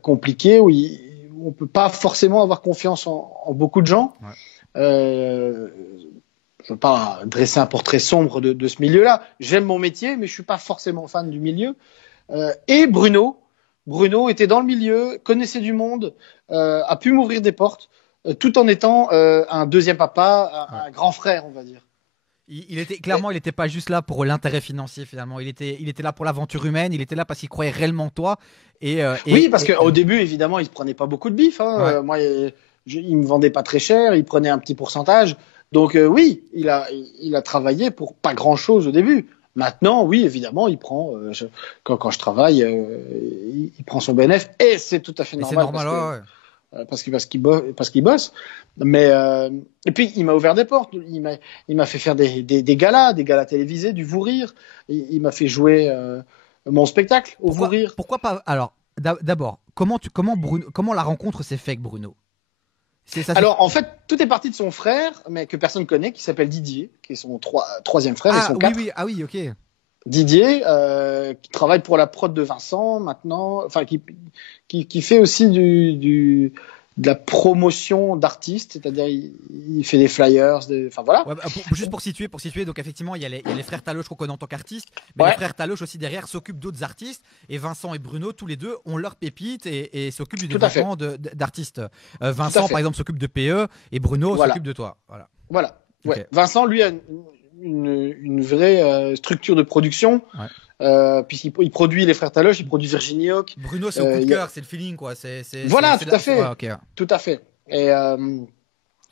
compliqué où on peut pas forcément avoir confiance en beaucoup de gens. Je veux pas dresser un portrait sombre de ce milieu-là. J'aime mon métier, mais je suis pas forcément fan du milieu. Et Bruno était dans le milieu, connaissait du monde, a pu m'ouvrir des portes. Tout en étant un deuxième papa, un grand frère, on va dire. Il était pas juste là pour l'intérêt financier finalement. Il était là pour l'aventure humaine. Il était là parce qu'il croyait réellement en toi. Oui, parce qu'au début, évidemment, il se prenait pas beaucoup de bif. Hein. Moi, il me vendait pas très cher. Il prenait un petit pourcentage. Donc oui, il a travaillé pour pas grand chose au début. Maintenant, oui, évidemment, il prend quand je travaille, il prend son bénéfice et c'est tout à fait normal. C'est normal, parce qu'il bosse, mais et puis il m'a ouvert des portes. Il m'a fait faire des galas télévisés, du Vous Rire. Il m'a fait jouer mon spectacle au Vous Rire. Pourquoi pas? Alors d'abord, comment la rencontre s'est faite avec Bruno? Alors en fait, tout est parti de son frère, mais que personne connaît, qui s'appelle Didier, qui est son troisième frère et son quatre. Ah oui, ok. Didier, qui travaille pour la prod de Vincent maintenant, enfin qui fait aussi de la promotion d'artistes, c'est-à-dire il fait des flyers, enfin voilà. Juste pour situer, donc effectivement il y a les frères Taloche qu'on connaît en tant qu'artistes, mais les frères Taloche aussi derrière s'occupent d'autres artistes, et Vincent et Bruno tous les deux ont leur pépite et s'occupent du développement d'artistes. Vincent par exemple s'occupe de PE et Bruno s'occupe de toi. Voilà. Okay. Vincent lui a une vraie structure de production, puisqu'il produit les frères Taloche, il produit Virginie Hawk. Bruno, c'est au coup de cœur, c'est le feeling, quoi. Voilà, tout à fait. Tout à fait. Et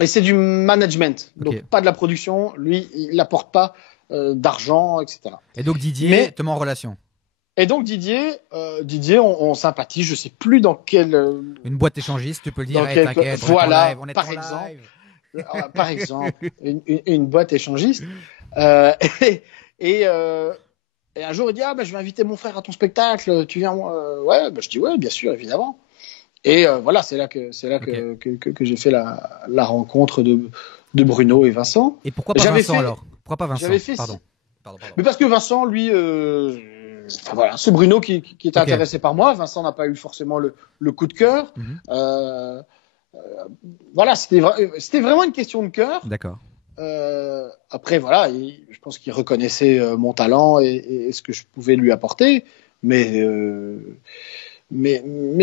c'est du management, donc pas de la production. Lui, il n'apporte pas d'argent, etc. Et donc Didier te met en relation. Et donc Didier, on sympathise. Je sais plus dans quelle. Une boîte échangiste, tu peux le dire. T'inquiète. Voilà, par exemple. Par exemple, une boîte échangiste. Et un jour, il dit je vais inviter mon frère à ton spectacle. Tu viens? Je dis ouais, bien sûr, évidemment. Et voilà, c'est là que j'ai fait la rencontre de Bruno et Vincent. Et pourquoi pas Vincent alors? Pourquoi pas Vincent? Pardon. Mais parce que Vincent, lui, voilà, c'est Bruno qui était Ok. intéressé par moi. Vincent n'a pas eu forcément le coup de cœur. Mhm. Voilà, c'était vraiment une question de cœur. D'accord. Après, voilà, je pense qu'il reconnaissait mon talent et ce que je pouvais lui apporter, mais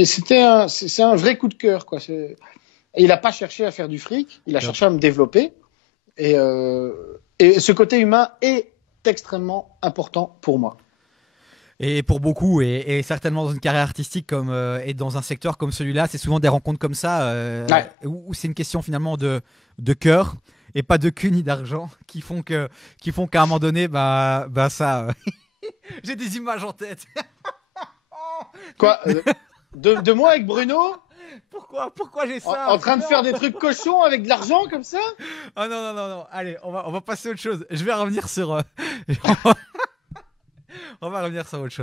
c'est un vrai coup de cœur, quoi. Et il n'a pas cherché à faire du fric, il a Top. cherché à me développer, et ce côté humain est extrêmement important pour moi. Et pour beaucoup, et certainement dans une carrière artistique et dans un secteur comme celui-là, c'est souvent des rencontres comme ça Ouais. où c'est une question finalement de cœur et pas de cul ni d'argent qui font qu'à un moment donné, bah ça, j'ai des images en tête. Quoi, de moi avec Bruno, Pourquoi j'ai ça en train de Non. faire des trucs cochons avec de l'argent comme ça? Ah non. Allez, on va passer à autre chose. Je vais revenir sur. On va revenir sur autre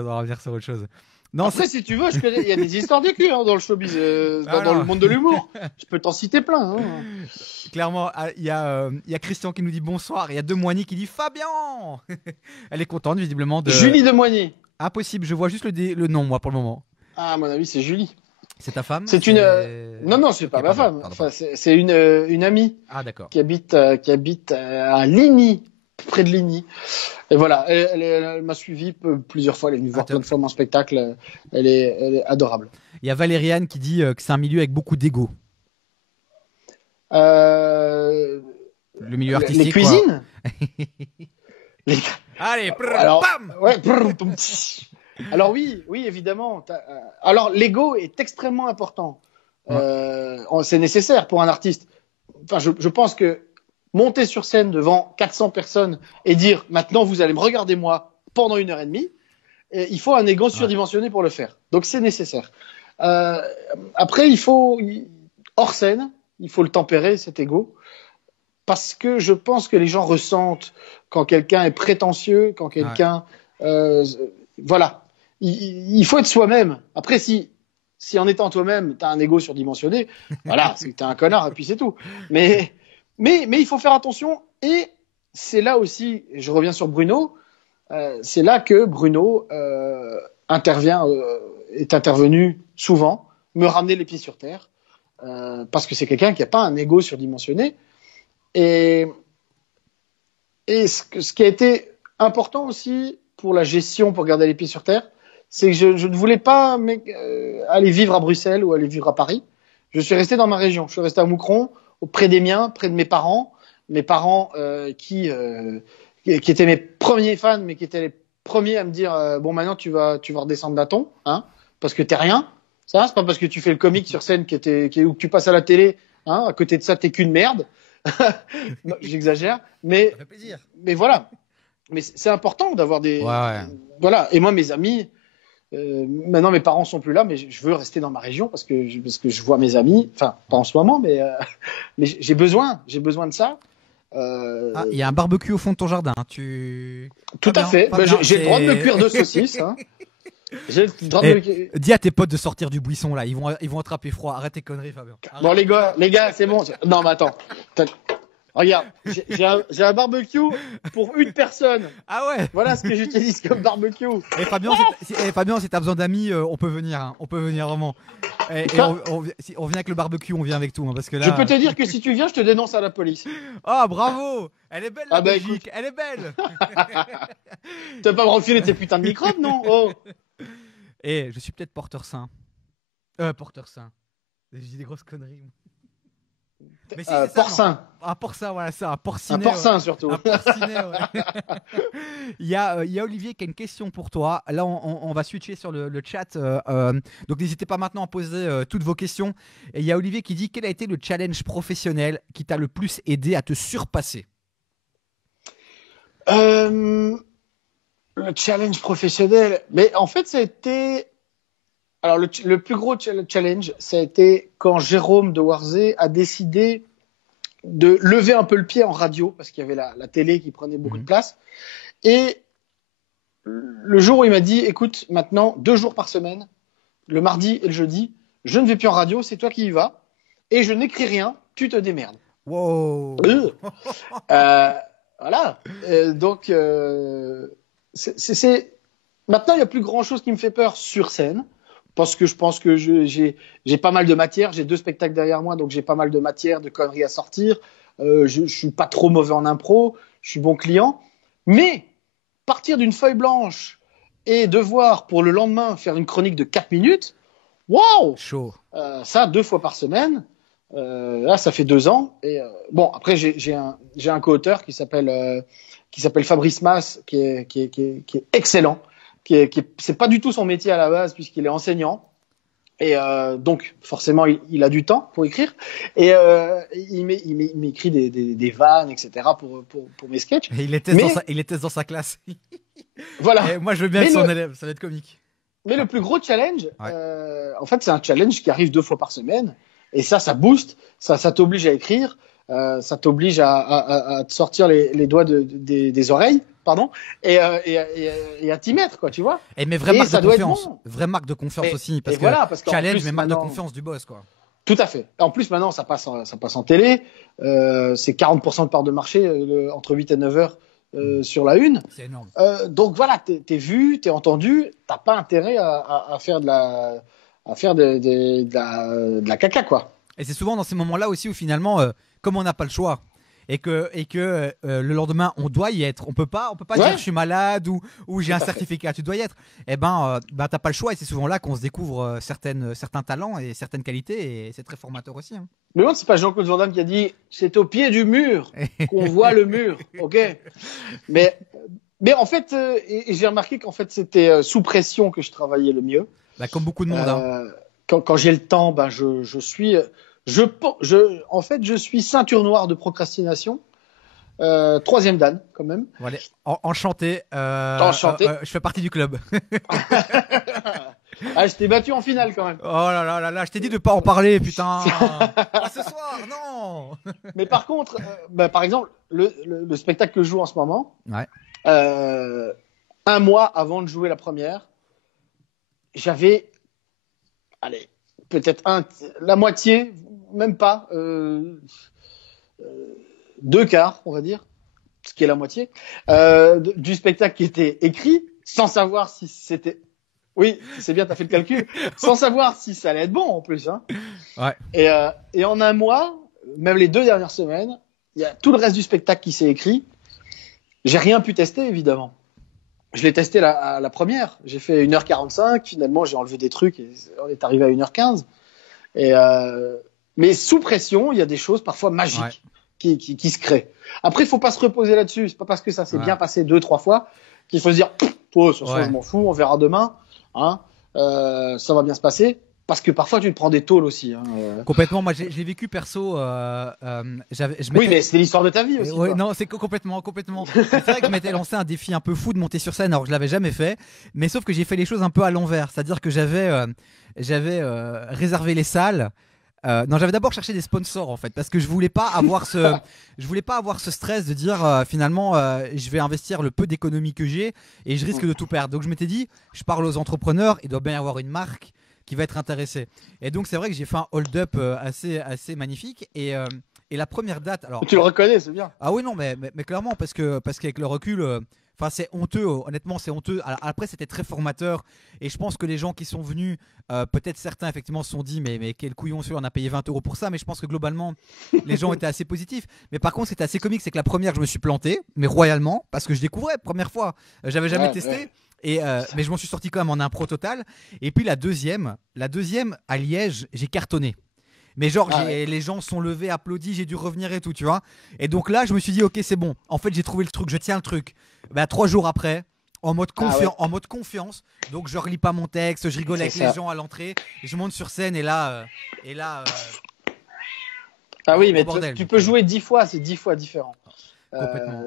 chose. Non, Après, si tu veux, il y a des histoires de cul dans le showbiz, Ah, dans non. le monde de l'humour. Je peux t'en citer plein. Hein. clairement, il y a Christian qui nous dit bonsoir. Il y a Demoigny qui dit Fabien. Elle est contente visiblement de. Julie Demoigny. Impossible, je vois juste le nom moi pour le moment. Ah, à mon avis, c'est Julie. C'est ta femme C'est une. Non, c'est Ok, pas ma pardon, femme. pardon. Enfin, c'est une amie Ah d'accord. qui habite à Ligny, près de Ligny. Et voilà, elle m'a suivi plusieurs fois. Elle est venue voir top. plein de fois mon spectacle. Elle est adorable. Il y a Valériane qui dit que c'est un milieu avec beaucoup d'ego. Le milieu artistique. Les cuisines. Les... Allez, Alors, bam. ouais, alors oui, évidemment. Alors l'ego est extrêmement important. C'est nécessaire pour un artiste. Enfin, je pense que monter sur scène devant 400 personnes et dire maintenant vous allez me regarder moi pendant 1h30, il faut un ego surdimensionné pour le faire. Donc c'est nécessaire. Après, hors scène, il faut le tempérer cet ego. Parce que je pense que les gens ressentent quand quelqu'un est prétentieux, quand quelqu'un... voilà. Il faut être soi-même. Après, si en étant toi-même, tu as un ego surdimensionné, voilà, c'est que tu es un connard et puis c'est tout. Mais il faut faire attention. Et c'est là aussi, je reviens sur Bruno, c'est là que Bruno est intervenu souvent, me ramener les pieds sur terre, parce que c'est quelqu'un qui n'a pas un ego surdimensionné. Et ce qui a été important aussi pour la gestion, pour garder les pieds sur terre, c'est que je ne voulais pas aller vivre à Bruxelles ou aller vivre à Paris. Je suis resté dans ma région. Je suis resté à Moucron, près des miens, près de mes parents. Mes parents qui étaient mes premiers fans, mais qui étaient les premiers à me dire bon, maintenant tu vas redescendre d'un ton, hein, parce que t'es rien. Ça, c'est pas parce que tu fais le comique sur scène ou que tu passes à la télé, hein, à côté de ça, t'es qu'une merde. Non, j'exagère, mais Ça fait plaisir. Mais voilà. Mais c'est important d'avoir des. Ouais. Voilà. Et moi, mes amis. Maintenant, mes parents sont plus là, mais je veux rester dans ma région parce que je vois mes amis. Enfin, pas en ce moment, mais j'ai besoin de ça. Il y a un barbecue au fond de ton jardin. Tout à fait. J'ai le droit de me cuire 2 saucisses. Hein. J'ai le droit de me... Dis à tes potes de sortir du buisson là. Ils vont attraper froid. Arrête tes conneries, Fabien. Bon, les gars, c'est bon. Non, mais attends. Regarde, j'ai un barbecue pour une personne. Ah ouais. Voilà ce que j'utilise comme barbecue. Et Fabien, si t'as besoin d'amis, on peut venir. Hein. On peut venir vraiment. Et si on vient avec le barbecue, on vient avec tout. Hein, parce que là, je peux te dire que si tu viens, je te dénonce à la police. Ah bravo. Elle est belle la Belgique. Écoute. Elle est belle. Tu vas pas me refiler tes putains de microbes, non? Oh. Et je suis peut-être porteur sain. Porteur sain. J'ai dit des grosses conneries. Mais si, c'est ça, porcin. Un porcin, voilà ça, un porcinet. Un porcin surtout. Un porcinet, ouais. Il y a Olivier qui a une question pour toi. Là, on va switcher sur le chat. Donc, n'hésitez pas maintenant à poser toutes vos questions. Et il y a Olivier qui dit quel a été le challenge professionnel qui t'a le plus aidé à te surpasser? Le challenge professionnel. Mais en fait, ça a été. Alors, le plus gros challenge, ça a été quand Jérôme de Warzé a décidé de lever un peu le pied en radio, parce qu'il y avait la télé qui prenait beaucoup de place. Et le jour où il m'a dit, écoute, maintenant, 2 jours par semaine, le mardi et le jeudi, je ne vais plus en radio, c'est toi qui y vas, et je n'écris rien, tu te démerdes. Wow. Voilà. Donc, c'est Maintenant, il n'y a plus grand-chose qui me fait peur sur scène, parce que je pense que j'ai pas mal de matière. J'ai 2 spectacles derrière moi, donc j'ai pas mal de matière, de conneries à sortir. Je suis pas trop mauvais en impro, je suis bon client. Mais partir d'une feuille blanche et devoir, pour le lendemain, faire une chronique de 4 minutes, waouh! Chaud. Ça, 2 fois par semaine. Là, ça fait 2 ans. Et bon, après, j'ai un co-auteur qui s'appelle Fabrice Mas, qui est excellent. C'est pas du tout son métier à la base puisqu'il est enseignant. Et donc, forcément, il a du temps pour écrire. Et il m'écrit des vannes, etc. pour mes sketchs. Et il les teste dans sa classe. Voilà. Et moi, je veux bien être son élève, ça va être comique. Mais le plus gros challenge, en fait, c'est un challenge qui arrive 2 fois par semaine. Et ça booste, ça t'oblige à écrire, ça t'oblige à te sortir les doigts des oreilles, pardon, et à t'y mettre, quoi, tu vois. Mais vraie marque de confiance, vraie marque de confiance aussi, parce que challenge, mais marque de confiance du boss, quoi. Tout à fait. En plus, maintenant, ça passe en télé, c'est 40% de part de marché entre 8 et 9 heures. Sur la une. C'est énorme. Donc voilà, t'es vu, t'es entendu, t'as pas intérêt à faire de la caca, quoi. Et c'est souvent dans ces moments-là aussi où finalement, comme on n'a pas le choix et que le lendemain on doit y être, on peut pas dire je suis malade ou j'ai un certificat, tu dois y être. Et t'as pas le choix et c'est souvent là qu'on se découvre certains talents et certaines qualités et c'est très formateur aussi. Hein. Mais bon, c'est pas Jean-Claude Van Damme qui a dit c'est au pied du mur qu'on voit le mur, ok. Mais en fait, et j'ai remarqué qu'en fait c'était sous pression que je travaillais le mieux. Comme beaucoup de monde. Hein. Quand j'ai le temps, je suis ceinture noire de procrastination. 3e dan, quand même. Voilà. Enchanté. Enchanté. Je fais partie du club. Je t'ai battu en finale quand même. Oh là là, je t'ai dit de pas en parler, putain. Pas ce soir, non. Mais par contre, par exemple, le spectacle que je joue en ce moment, 1 mois avant de jouer la première, j'avais, peut-être la moitié, même pas, 2/4, on va dire, ce qui est la moitié, du spectacle qui était écrit, sans savoir si c'était... Oui, c'est bien, t'as fait le calcul, sans savoir si ça allait être bon en plus. Hein. Ouais. Et en 1 mois, même les 2 dernières semaines, il y a tout le reste du spectacle qui s'est écrit. J'ai rien pu tester, évidemment. Je l'ai testé à la première. J'ai fait 1h45. Finalement, j'ai enlevé des trucs et on est arrivé à 1h15. Mais sous pression, il y a des choses parfois magiques qui se créent. Après, il faut pas se reposer là-dessus. C'est pas parce que ça s'est bien passé 2-3 fois qu'il faut se dire, toi, ce soir, je m'en fous, on verra demain. Hein, ça va bien se passer. Parce que parfois tu te prends des tôles aussi. Hein. Complètement. Moi, j'ai vécu perso. Oui, mais c'était l'histoire de ta vie aussi. Ouais, non, c'est complètement. C'est vrai que je m'étais lancé un défi un peu fou de monter sur scène, alors que je l'avais jamais fait. Mais sauf que j'ai fait les choses un peu à l'envers. C'est-à-dire que j'avais réservé les salles. Non, j'avais d'abord cherché des sponsors en fait, parce que je voulais pas avoir ce stress de dire finalement je vais investir le peu d'économie que j'ai et je risque de tout perdre. Donc je m'étais dit, je parle aux entrepreneurs, il doit bien y avoir une marque qui va être intéressée. Et donc c'est vrai que j'ai fait un hold-up assez magnifique et la première date. Alors tu le reconnais, c'est bien. Ah oui non mais clairement parce qu'avec le recul. Enfin, c'est honteux, honnêtement, c'est honteux. Alors, après, c'était très formateur. Et je pense que les gens qui sont venus, peut-être certains, effectivement, se sont dit mais quel couillon celui-là, on a payé 20 € pour ça. Mais je pense que globalement, les gens étaient assez positifs. Mais par contre, c'était assez comique. C'est que la première, je me suis planté, mais royalement, parce que je découvrais, première fois. J'avais jamais testé. Ouais. Mais je m'en suis sorti quand même en impro total. Et puis la deuxième à Liège, j'ai cartonné. Mais genre, les gens sont levés, applaudis, j'ai dû revenir et tout, tu vois. Et donc là, je me suis dit, ok, c'est bon. En fait, j'ai trouvé le truc, je tiens le truc. 3 jours après, en mode confiance. Donc, je relis pas mon texte, je rigole avec les gens à l'entrée. Je monte sur scène et là. Ah oui, mais tu peux jouer 10 fois, c'est 10 fois différent. Complètement.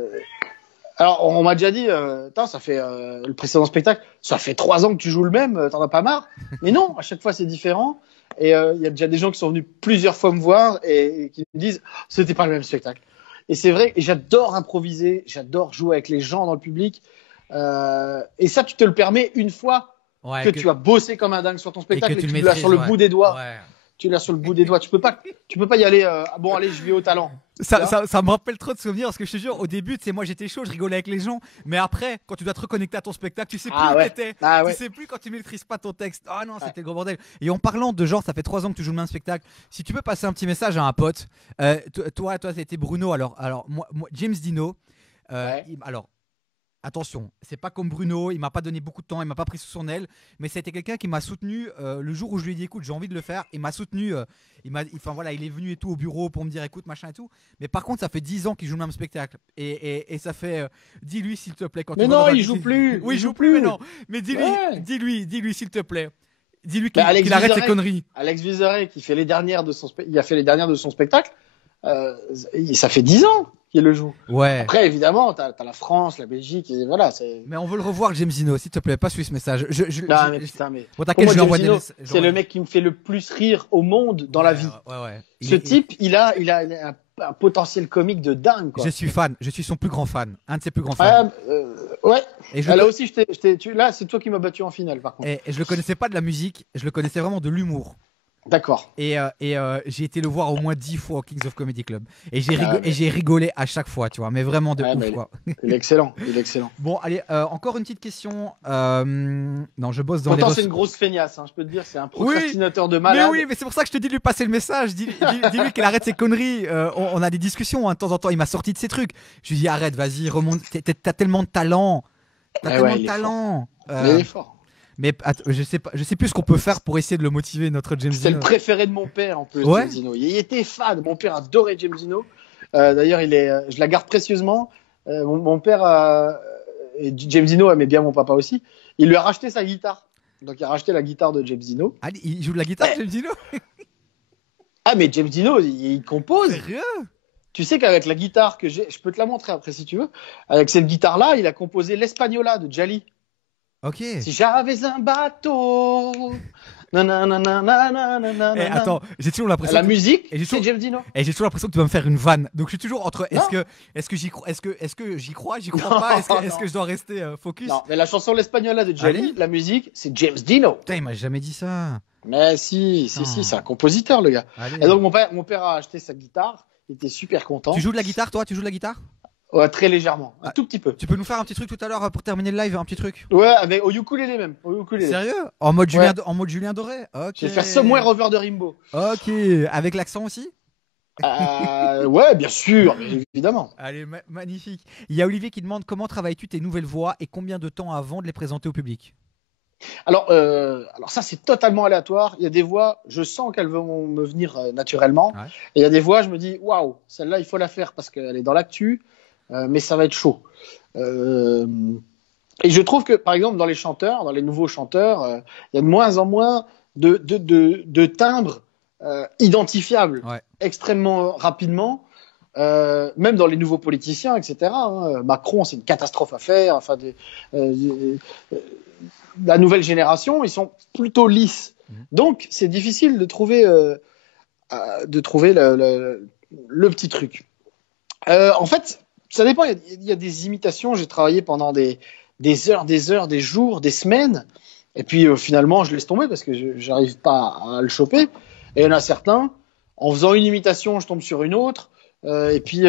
Alors, on m'a déjà dit, ça fait le précédent spectacle, ça fait 3 ans que tu joues le même, t'en as pas marre. Mais non, à chaque fois, c'est différent. Et il y a déjà des gens qui sont venus plusieurs fois me voir et qui me disent c'était pas le même spectacle. Et c'est vrai, et j'adore improviser, j'adore jouer avec les gens dans le public. Et ça, tu te le permets une fois que tu as bossé comme un dingue sur ton spectacle et que tu l'as sur le bout des doigts. Ouais. Tu l'as sur le bout des doigts. Tu peux pas y aller. Bon, allez, je vais au talent. Ça me rappelle trop de souvenirs parce que je te jure, au début, tu sais, moi j'étais chaud, je rigolais avec les gens, mais après, quand tu dois te reconnecter à ton spectacle, tu sais plus où t'étais. Ah ouais. Tu sais plus quand tu maîtrises pas ton texte. Ah non, c'était le gros bordel. Et en parlant de genre, ça fait 3 ans que tu joues le même spectacle. Si tu peux passer un petit message à un pote, toi, c'était Bruno. Alors moi, James Dino. Alors. Attention, c'est pas comme Bruno, il m'a pas donné beaucoup de temps, il m'a pas pris sous son aile, mais c'était quelqu'un qui m'a soutenu le jour où je lui ai dit écoute, j'ai envie de le faire, il m'a soutenu, il est venu et tout au bureau pour me dire écoute machin et tout. Mais par contre, ça fait 10 ans qu'il joue le même spectacle et ça fait dis-lui s'il te plaît quand mais tu non, il joue plus. Oui, il joue plus mais non. Mais dis-lui s'il te plaît. Dis-lui qu'il arrête ses conneries. Alex Vizorek qui fait les dernières de son il a fait les dernières de son spectacle. Ça fait 10 ans qu'il le joue. Ouais. Après, évidemment, t'as la France, la Belgique, et voilà. Mais on veut le revoir, James Dino, s'il te plaît, pas suivre ce message. Non, mais putain, mais. Bon, t'inquiète, je l'envoie. C'est le mec qui me fait le plus rire au monde dans la vie. Ouais. Ce type, il a un potentiel comique de dingue, quoi. Je suis fan, je suis son plus grand fan, un de ses plus grands fans. Ouais. Et là aussi, là, c'est toi qui m'as battu en finale, par contre. Et je le connaissais pas de la musique, je le connaissais vraiment de l'humour. D'accord. Et j'ai été le voir au moins 10 fois au Kings of Comedy Club. Et j'ai rigolé à chaque fois, tu vois. Mais vraiment de ouf, quoi. Il est excellent. Bon, allez, encore une petite question. Non, je bosse dans Pourtant, les... c'est une grosse feignasse, hein, je peux te dire. C'est un procrastinateur de malade. Mais oui, mais c'est pour ça que je te dis de lui passer le message. Dis-lui qu'il arrête ses conneries. On a des discussions, hein, de temps en temps. Il m'a sorti de ses trucs. Je lui dis arrête, vas-y, remonte. T'as tellement de talent. Mais il est fort. Mais je sais plus ce qu'on peut faire pour essayer de le motiver, notre James Dino. C'est le préféré de mon père en plus, James Dino. Il était fan. Mon père adorait James Dino. D'ailleurs, je la garde précieusement. Mon père et James Dino aimait bien mon papa aussi. Il lui a racheté sa guitare. Donc il a racheté la guitare de James Dino. Ah, il joue de la guitare, James Dino? Ah, mais James Dino, il compose. Sérieux? Tu sais qu'avec la guitare que j'ai, je peux te la montrer après si tu veux. Avec cette guitare-là, il a composé l'Espagnola de Djali. Ok. Si j'avais un bateau. Attends, j'ai toujours l'impression. La musique, c'est James Dino. Et j'ai toujours l'impression que tu vas me faire une vanne. Donc je suis toujours entre est-ce que j'y crois, j'y crois pas, est-ce que je dois rester focus? Non, mais la chanson l'Espagnola de Djali, la musique, c'est James Dino. Putain, il m'a jamais dit ça. Mais si, c'est un compositeur le gars. Allez. Et donc mon père a acheté sa guitare, il était super content. Tu joues de la guitare, toi? Tu joues de la guitare? Ouais, très légèrement, un tout petit peu. Tu peux nous faire un petit truc tout à l'heure pour terminer le live, un petit truc? Ouais, au ukulélé même. Sérieux? En mode Julien Doré? Ok. Je vais faire Somewhere Over the Rainbow. Ok, avec l'accent aussi? Ouais, bien sûr, évidemment. Allez, magnifique. Il y a Olivier qui demande comment travailles-tu tes nouvelles voix et combien de temps avant de les présenter au public? Alors ça c'est totalement aléatoire. Il y a des voix, je sens qu'elles vont me venir naturellement. Ouais. Et il y a des voix, je me dis waouh, celle-là il faut la faire parce qu'elle est dans l'actu. Mais ça va être chaud. Et je trouve que, par exemple, dans les nouveaux chanteurs, il y a de moins en moins de timbres identifiables extrêmement rapidement. Même dans les nouveaux politiciens, etc. Macron, c'est une catastrophe à faire. Enfin, la nouvelle génération, ils sont plutôt lisses. Donc, c'est difficile de trouver le petit truc. En fait, ça dépend. Il y a des imitations. J'ai travaillé pendant des heures, des jours, des semaines. Et puis finalement, je laisse tomber parce que j'arrive pas à le choper. Et il y en a certains, en faisant une imitation, je tombe sur une autre. Et puis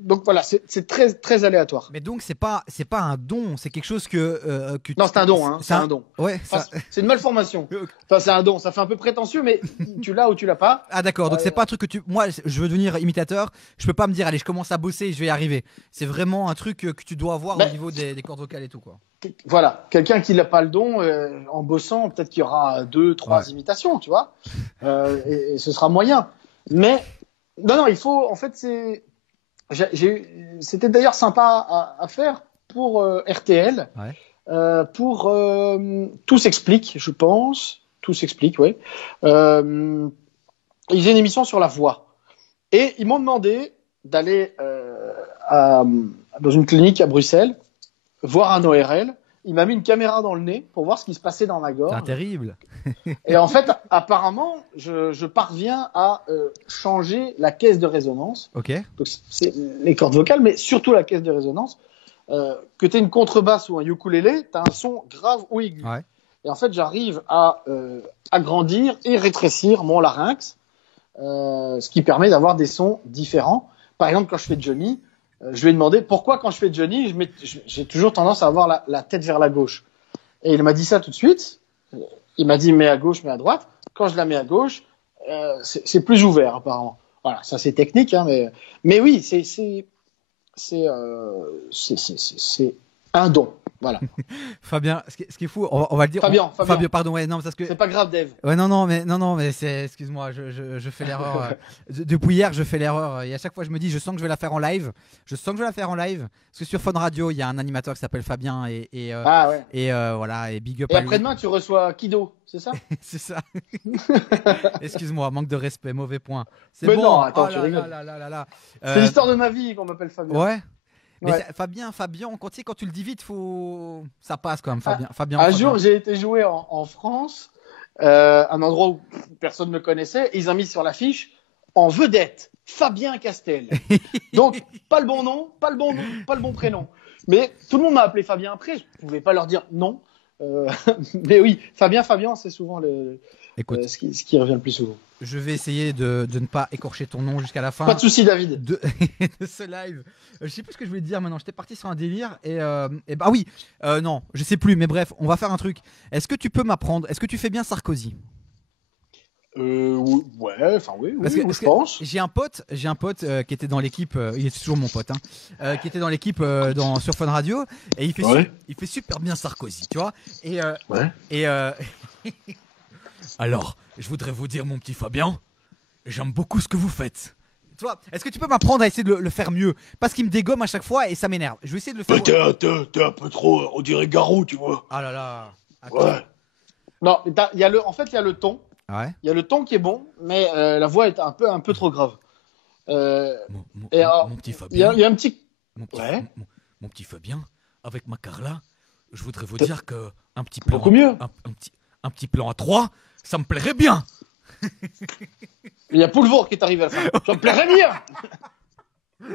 donc voilà, c'est très très aléatoire. Mais donc c'est pas un don, c'est quelque chose que non, c'est un don, hein. C'est un don. Ouais. Enfin, c'est une malformation. Enfin, c'est un don. Ça fait un peu prétentieux, mais tu l'as ou tu l'as pas. Ah d'accord. Donc c'est pas un truc que moi, je veux devenir imitateur. Je peux pas me dire allez, je commence à bosser et je vais y arriver. C'est vraiment un truc que tu dois avoir au niveau des cordes vocales et tout quoi. Voilà, quelqu'un qui n'a pas le don, en bossant, peut-être qu'il y aura 2-3 imitations, tu vois, et ce sera moyen. Mais non, il faut, en fait, c'était d'ailleurs sympa à faire pour RTL, pour Tout s'explique, je pense. Tout s'explique, oui. Ils faisaient une émission sur la voix. Et ils m'ont demandé d'aller dans une clinique à Bruxelles, voir un ORL. Il m'a mis une caméra dans le nez pour voir ce qui se passait dans ma gorge. C'est terrible. Et en fait, apparemment, je parviens à changer la caisse de résonance. Ok. Donc, c'est les cordes vocales, mais surtout la caisse de résonance. Que tu aies une contrebasse ou un ukulélé, tu as un son grave ou aigu. Ouais. Et en fait, j'arrive à agrandir et rétrécir mon larynx, ce qui permet d'avoir des sons différents. Par exemple, quand je fais Johnny, je lui ai demandé pourquoi quand je fais Johnny, j'ai toujours tendance à avoir la tête vers la gauche. Et il m'a dit ça tout de suite. Il m'a dit mets à gauche, mets à droite. Quand je la mets à gauche, c'est plus ouvert apparemment. Voilà, ça c'est technique, hein, mais oui, c'est un don. Voilà. Fabien, ce qui est fou, on va le dire. Fabien. Pardon, ouais, non, parce que. C'est pas grave, Dave. Ouais, non, mais excuse-moi, je fais l'erreur. Depuis hier, je fais l'erreur. Et à chaque fois, je me dis, je sens que je vais la faire en live. Parce que sur Fun Radio, il y a un animateur qui s'appelle Fabien Ah ouais. et voilà, et big up Et à lui. après-demain, tu reçois Kido, c'est ça? C'est ça. Excuse-moi, manque de respect, mauvais point. C'est Mais bon. non, attends, Oh tu là rigoles. là. C'est l'histoire de ma vie qu'on m'appelle Fabien. Ouais. Mais Ouais. Fabien, quand tu le dis vite, ça passe quand même, Fabien. Un Fabien. jour, j'ai été jouer en France, un endroit où personne ne me connaissait. Ils ont mis sur l'affiche en vedette Fabien Castel. Donc, pas le bon nom, pas le bon prénom. Mais tout le monde m'a appelé Fabien après. Je pouvais pas leur dire non. Mais oui, Fabien, c'est souvent Écoute, ce qui revient le plus souvent. je vais essayer de ne pas écorcher ton nom jusqu'à la fin. Pas de souci, David. de ce live. Je sais plus ce que je voulais te dire maintenant. J'étais parti sur un délire et bah oui, non, je sais plus. Mais bref, on va faire un truc. Est-ce que tu peux m'apprendre? Est-ce que tu fais bien Sarkozy? Ouais, enfin oui, Parce que je pense. J'ai un pote qui était dans l'équipe. Il est toujours mon pote, hein, qui était dans l'équipe sur Fun Radio et il fait super bien Sarkozy, tu vois. Et alors, je voudrais vous dire, mon petit Fabien, j'aime beaucoup ce que vous faites. Tu vois, est-ce que tu peux m'apprendre à essayer de le faire mieux? Parce qu'il me dégomme à chaque fois et ça m'énerve. Je vais essayer de le faire. T'es un peu trop, on dirait Garou, tu vois. Ah là là. Attends. Ouais. Non, il y a le ton. Ouais. Il y a le ton qui est bon, mais la voix est un peu trop grave. Mon petit Il Fabien. y a un petit. Mon petit, Ouais. mon petit Fabien, avec ma Carla, je voudrais vous dire que un petit plan, Beaucoup mieux. un petit plan à 3, ça me plairait bien. Il y a Poulvour qui est arrivé à la fin. Ça me plairait bien. Oh,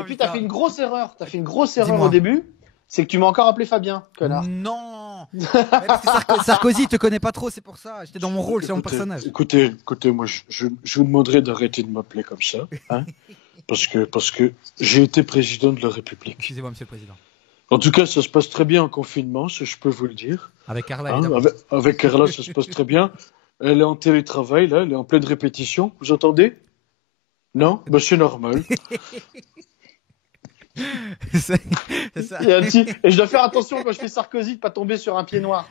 Et puis putain. t'as fait une grosse erreur. Dis-moi. Au début. C'est que tu m'as encore appelé Fabien, connard. Non. Mais parce que Sarkozy te connaît pas trop, c'est pour ça. J'étais dans mon rôle, c'est mon personnage. Écoutez, moi, je vous demanderai d'arrêter de m'appeler comme ça, hein, parce que j'ai été président de la République. Excusez-moi, Monsieur le Président. En tout cas, ça se passe très bien en confinement, ça je peux vous le dire. Avec Carla, Hein, évidemment. avec Carla, ça se passe très bien. Elle est en télétravail, là, elle est en pleine répétition. Vous entendez? Non? Ben, c'est normal. C'est ça. Il y a un petit- Et je dois faire attention quand je fais Sarkozy de pas tomber sur un pied noir.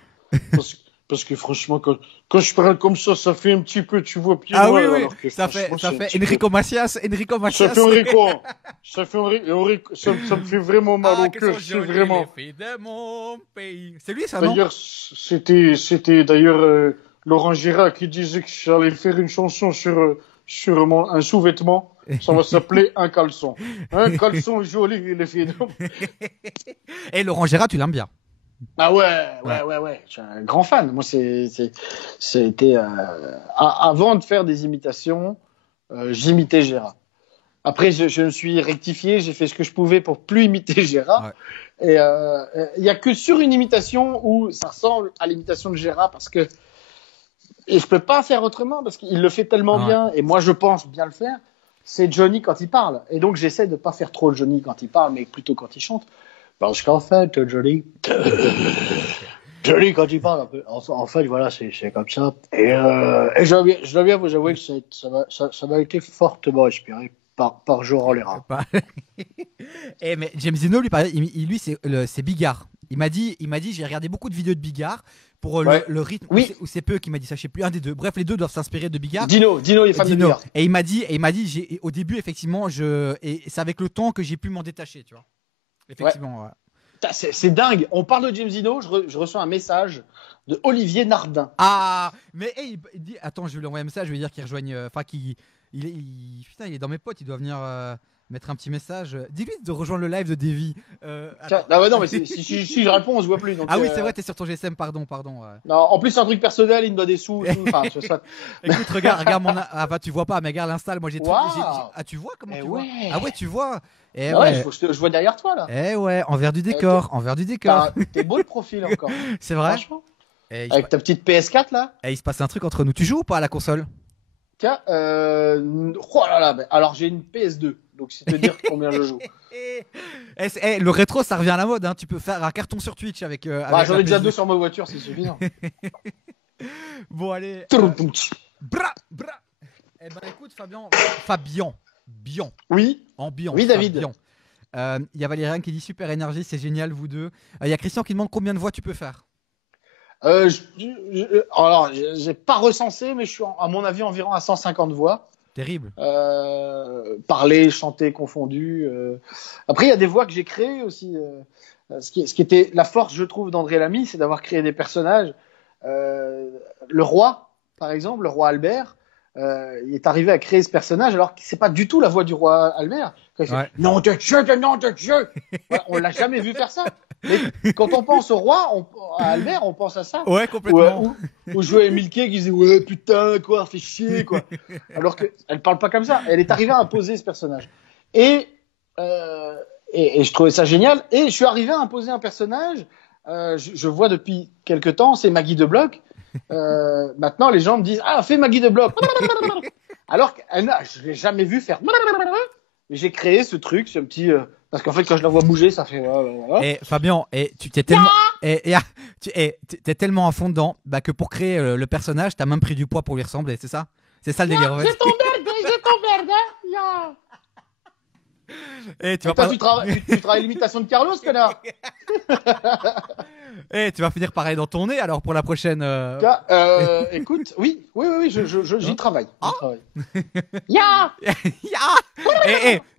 Parce que franchement, quand je parle comme ça fait un petit peu, tu vois, pied Ah noir. oui, oui. alors que Ça franchement, c'est un fait petit peu- Enrico Macias. Ça fait Enrico. Ça me fait vraiment mal au cœur. C'est vraiment. de mon pays. C'est lui, ça, non? D'ailleurs, c'était d'ailleurs Laurent Gérard qui disait que j'allais faire une chanson sur un sous-vêtement. Ça va s'appeler un caleçon. Un caleçon joli, les filles. Et Laurent Gérard, tu l'aimes bien. Ah ouais. Je suis un grand fan. Moi, c'était avant de faire des imitations, j'imitais Gérard. Après, je me suis rectifié, j'ai fait ce que je pouvais pour plus imiter Gérard. Ouais. Et il y a que sur une imitation où ça ressemble à l'imitation de Gérard parce que et je peux pas faire autrement parce qu'il le fait tellement Ouais. bien et moi je pense bien le faire. C'est Johnny quand il parle et donc j'essaie de pas faire trop Johnny quand il parle mais plutôt quand il chante parce qu'en fait Johnny quand il parle un peu, en fait voilà c'est comme ça et je dois bien vous avouer que ça m'a été fortement inspiré par Joran Lera. Mais James Dino, lui, lui c'est Bigard. Il m'a dit, j'ai regardé beaucoup de vidéos de Bigard pour Ouais. le rythme. Oui. Ou c'est peu qui m'a dit ça, je sais plus, un des deux. Bref, les deux doivent s'inspirer de Bigard. Dino il est fan de Dino. Bigard. Et il m'a dit, au début, effectivement, et c'est avec le temps que j'ai pu m'en détacher, tu vois. Effectivement, ouais. Putain, c'est dingue. On parle de James Dino, je reçois un message de Olivier Nardin. Ah, mais hey, il dit, attends, je vais lui envoyer un message, je vais dire qu'il rejoigne, enfin putain, il est dans mes potes, il doit venir mettre un petit message. Dis-lui de rejoindre le live de Davy. Tiens, ah ouais, non, mais si je réponds, on se voit plus. Donc, Ah oui, c'est vrai, t'es sur ton GSM, pardon. Non, en plus, c'est un truc personnel, il me doit des sous. Tout, enfin, Écoute, regarde mon. Ah bah tu vois pas, mais regarde l'install. Moi j'ai tout. Waouh. Ah tu vois comment Eh tu vois? ouais. Ah ouais, tu vois. Eh Ah ouais, ouais. je vois derrière toi là. Eh ouais, envers du décor, envers du décor. T'es beau le profil encore. C'est vrai. Franchement. Avec ta petite PS4 là. Et il se passe un truc entre nous. Tu joues ou pas à la console? Tiens, oh là là, alors j'ai une PS2, donc c'est te dire combien je joue. Le rétro, ça revient à la mode. Hein. Tu peux faire un carton sur Twitch avec. J'en ai déjà 2 sur ma voiture, c'est suffisant. Bon, allez. Bra. Eh ben, écoute, Fabien. Oui. Ambiance. Oui, David. Il y a Valérien qui dit super énergie, c'est génial, vous deux. Il y a Christian qui demande combien de voix tu peux faire. Alors, j'ai pas recensé, mais je suis à mon avis environ à 150 voix. Terrible. Parler, chanter confondu. Après, il y a des voix que j'ai créées aussi. Ce qui était la force, je trouve, d'André Lamy, c'est d'avoir créé des personnages. Le roi, par exemple, le roi Albert, il est arrivé à créer ce personnage alors que c'est pas du tout la voix du roi Albert. Quand il fait, nom de Dieu. Voilà, on l'a jamais vu faire ça. Mais quand on pense au roi, à Albert, on pense à ça. Ouais, complètement. Ou jouer à Milky qui disait ouais putain quoi, fait chier quoi. Alors que elle parle pas comme ça. Elle est arrivée à imposer ce personnage. Et je trouvais ça génial. Et je suis arrivé à imposer un personnage. Je vois depuis quelque temps, c'est Maggie de Bloch. Maintenant, les gens me disent fais Maggie de Bloch. Alors que je l'ai jamais vu faire. Mais j'ai créé ce truc, ce petit. Parce qu'en fait, quand je la vois bouger, ça fait. Et Fabien, tu t'es tellement. T'es tellement à fond dedans que pour créer le personnage, t'as même pris du poids pour lui ressembler, c'est ça? C'est ça le délire. J'ai ton merde, hein. Et tu travailles l'imitation de Carlos, connard. Et tu vas finir pareil dans ton nez alors pour la prochaine. Écoute, oui, j'y travaille.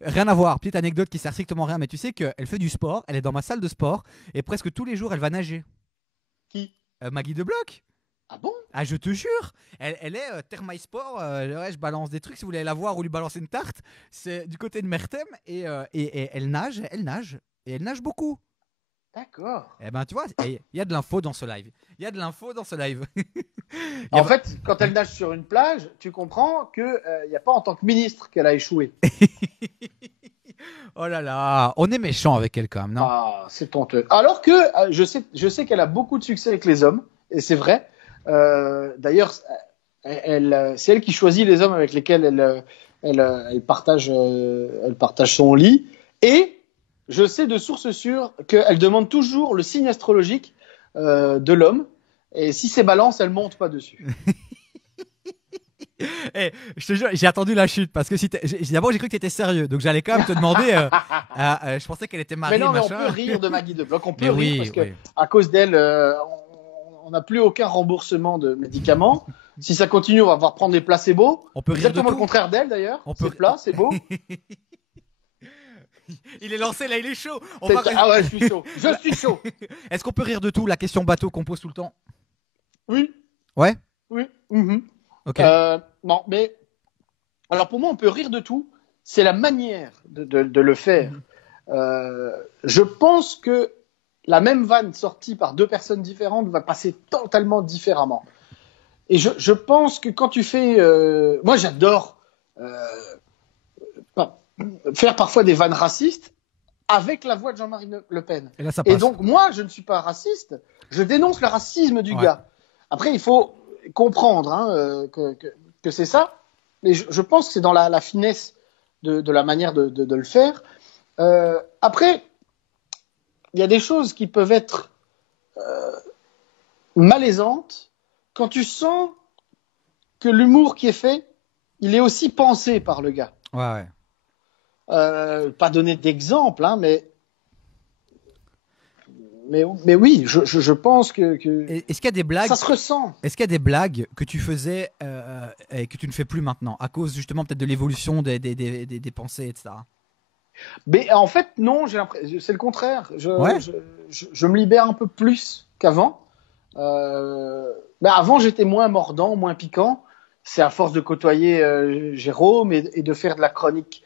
Rien à voir. Petite anecdote qui sert strictement rien, mais tu sais qu'elle fait du sport, elle est dans ma salle de sport et presque tous les jours elle va nager. Qui? Maggie de Bloch. Ah bon? Ah, je te jure, elle est Thermae Sport. Je balance des trucs si vous voulez la voir ou lui balancer une tarte. C'est du côté de Mertem et elle nage et elle nage beaucoup. D'accord. Eh ben tu vois, il y a de l'info dans ce live. En fait, quand elle nage sur une plage, tu comprends que y a pas en tant que ministre qu'elle a échoué. Oh là là, on est méchant avec elle quand même, non? Ah, c'est honteux. Alors que je sais qu'elle a beaucoup de succès avec les hommes et c'est vrai. D'ailleurs, c'est elle qui choisit les hommes avec lesquels elle partage son lit. Et je sais de sources sûres qu'elle demande toujours le signe astrologique de l'homme. Et si c'est Balance, elle monte pas dessus. Je te jure, j'ai attendu la chute parce que d'abord j'ai cru que tu étais sérieux, donc j'allais quand même te demander. Je pensais qu'elle était mariée. Mais non, mais machin. on peut rire de Maggie de Bloch. On peut rire oui, parce que à cause d'elle, on n'a plus aucun remboursement de médicaments. Si ça continue, on va devoir prendre des placebos. On peut rire exactement de le tout. contraire d'elle d'ailleurs. C'est plat, c'est beau. Il est lancé là, il est chaud. Ah ouais, je suis chaud. Je suis chaud. Est-ce qu'on peut rire de tout? La question bateau qu'on pose tout le temps. Oui. Ouais. Oui. Mm-hmm. Ok. Bon, mais alors pour moi, on peut rire de tout. C'est la manière de le faire. Je pense que la même vanne sortie par deux personnes différentes va passer totalement différemment. Et je pense que quand tu fais, moi j'adore faire parfois des vannes racistes avec la voix de Jean-Marie Le Pen. Et là, ça passe. Et donc moi, je ne suis pas raciste. Je dénonce le racisme du gars. Après, il faut comprendre que c'est ça. Mais je pense que c'est dans la finesse de la manière de le faire. Après, il y a des choses qui peuvent être malaisantes quand tu sens que l'humour qui est fait, il est aussi pensé par le gars. Ouais. Pas donner d'exemple, hein, mais oui, je pense que est-ce qu'il y a des blagues? Ça se ressent. Est-ce qu'il y a des blagues que tu faisais et que tu ne fais plus maintenant à cause justement peut-être de l'évolution des pensées, etc. Mais en fait, non, c'est le contraire. Je me libère un peu plus qu'avant. Mais avant, j'étais moins mordant, moins piquant. C'est à force de côtoyer Jérôme et de faire de la chronique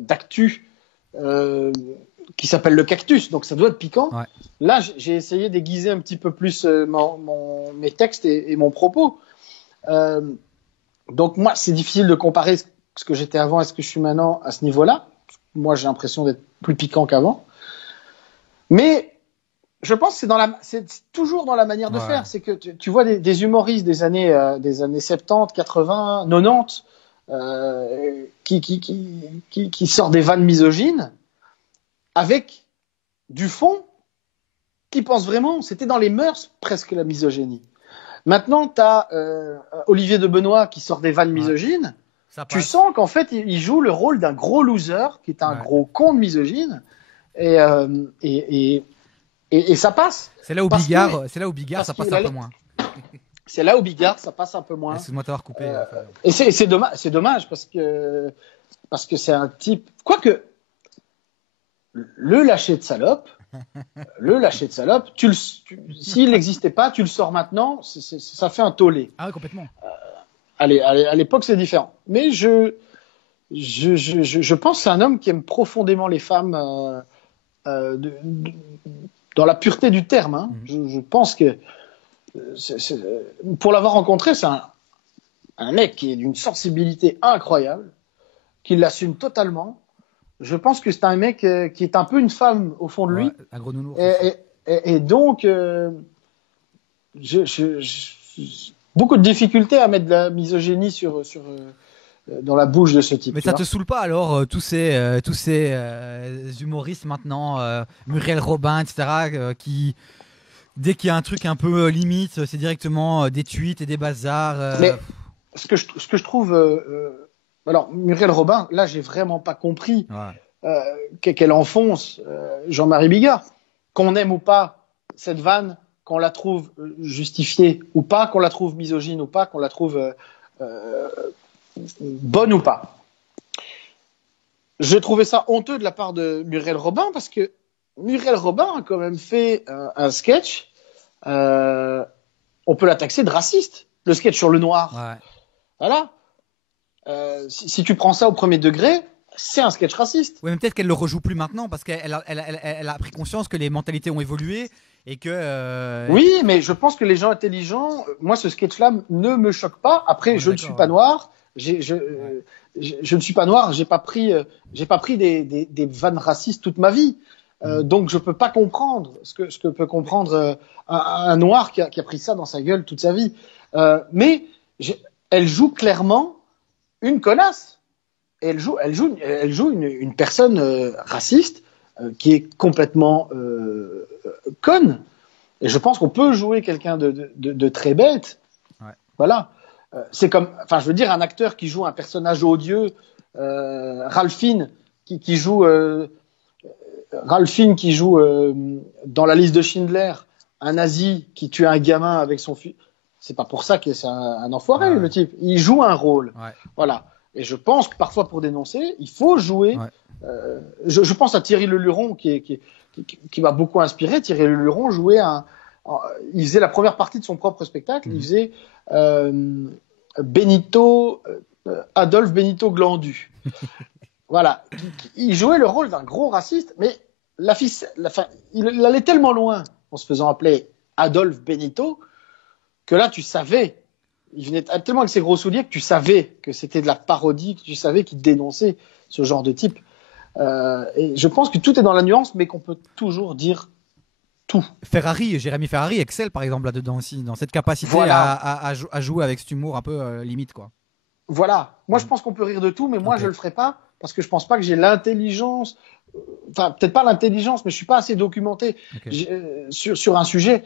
d'actu qui s'appelle le cactus, donc ça doit être piquant. Ouais. Là, j'ai essayé d'aiguiser un petit peu plus mes textes et mon propos. Donc moi, c'est difficile de comparer ce que j'étais avant et ce que je suis maintenant à ce niveau-là. Moi, j'ai l'impression d'être plus piquant qu'avant. Mais Je pense que c'est toujours dans la manière de Ouais. faire. C'est que tu vois des humoristes des années 70, 80, 90 qui sortent des vannes misogynes avec du fond qui pensent vraiment. C'était dans les mœurs presque la misogynie. Maintenant, tu as Olivier de Benoît qui sort des vannes misogynes. Ça Tu passe. sens qu'en fait, il joue le rôle d'un gros loser qui est un Ouais. gros con de misogyne. Et ça passe. C'est là où Parce Bigard, que- c'est là où Bigard, parce ça passe qu'il un allait- peu moins. C'est là où Bigard, ça passe un peu moins. Excuse-moi de t'avoir coupé. Fabien. Et c'est dommage parce que c'est un type. Quoique le lâcher de salope, s'il n'existait pas, tu le sors maintenant, ça fait un tollé. Ah ouais, complètement. Allez, à l'époque, c'est différent. Mais je pense que c'est un homme qui aime profondément les femmes dans la pureté du terme. Hein. Je pense que pour l'avoir rencontré, c'est un mec qui est d'une sensibilité incroyable, qui l'assume totalement. Je pense que c'est un mec qui est un peu une femme au fond de lui. Ouais, un gros nounours. Et donc, beaucoup de difficultés à mettre de la misogynie dans la bouche de ce type. Mais ça te saoule pas alors tous ces humoristes maintenant, Muriel Robin, etc. Qui dès qu'il y a un truc un peu limite, c'est directement des tweets et des bazars. Mais ce que je trouve, alors Muriel Robin, là j'ai vraiment pas compris qu'elle enfonce Jean-Marie Bigard, qu'on aime ou pas cette vanne, qu'on la trouve justifiée ou pas, qu'on la trouve misogyne ou pas, qu'on la trouve bonne ou pas. Je trouvais ça honteux de la part de Muriel Robin parce que Muriel Robin a quand même fait un sketch. On peut la taxer de raciste. Le sketch sur le noir. Ouais. Voilà. Si tu prends ça au premier degré, c'est un sketch raciste. Ouais, mais peut-être qu'elle le rejoue plus maintenant parce qu'elle a pris conscience que les mentalités ont évolué et que. Oui, mais je pense que les gens intelligents, moi ce sketch-là ne me choque pas. Après, je ne suis pas noir. Je ne suis pas noir. J'ai pas pris des vannes racistes toute ma vie. Donc je peux pas comprendre ce que peut comprendre un noir qui a pris ça dans sa gueule toute sa vie. Mais elle joue clairement une connasse. Et elle joue une personne raciste qui est complètement conne. Et je pense qu'on peut jouer quelqu'un de très bête. Ouais. Voilà. C'est comme, enfin, je veux dire, un acteur qui joue un personnage odieux, Ralph Fiennes, qui joue dans la liste de Schindler, un nazi qui tue un gamin avec son fils. C'est pas pour ça que c'est un enfoiré, le type. Il joue un rôle. Ouais. Voilà. Et je pense que parfois, pour dénoncer, il faut jouer. Ouais. Je pense à Thierry Leluron, qui m'a beaucoup inspiré. Thierry Leluron jouait il faisait la première partie de son propre spectacle. Il faisait Adolphe Benito Glandu. Voilà. Il jouait le rôle d'un gros raciste, mais il allait tellement loin en se faisant appeler Adolphe Benito que là, tu savais. Il venait tellement avec ses gros souliers que tu savais que c'était de la parodie, que tu savais qu'il dénonçait ce genre de type. Et je pense que tout est dans la nuance, mais qu'on peut toujours dire tout. Jérémy Ferrari excelle par exemple là-dedans aussi, dans cette capacité à jouer avec cet humour un peu limite, quoi. Voilà. Moi, je pense qu'on peut rire de tout, mais moi, je le ferai pas parce que je pense pas que j'ai l'intelligence. Enfin, peut-être pas l'intelligence, mais je suis pas assez documenté sur un sujet.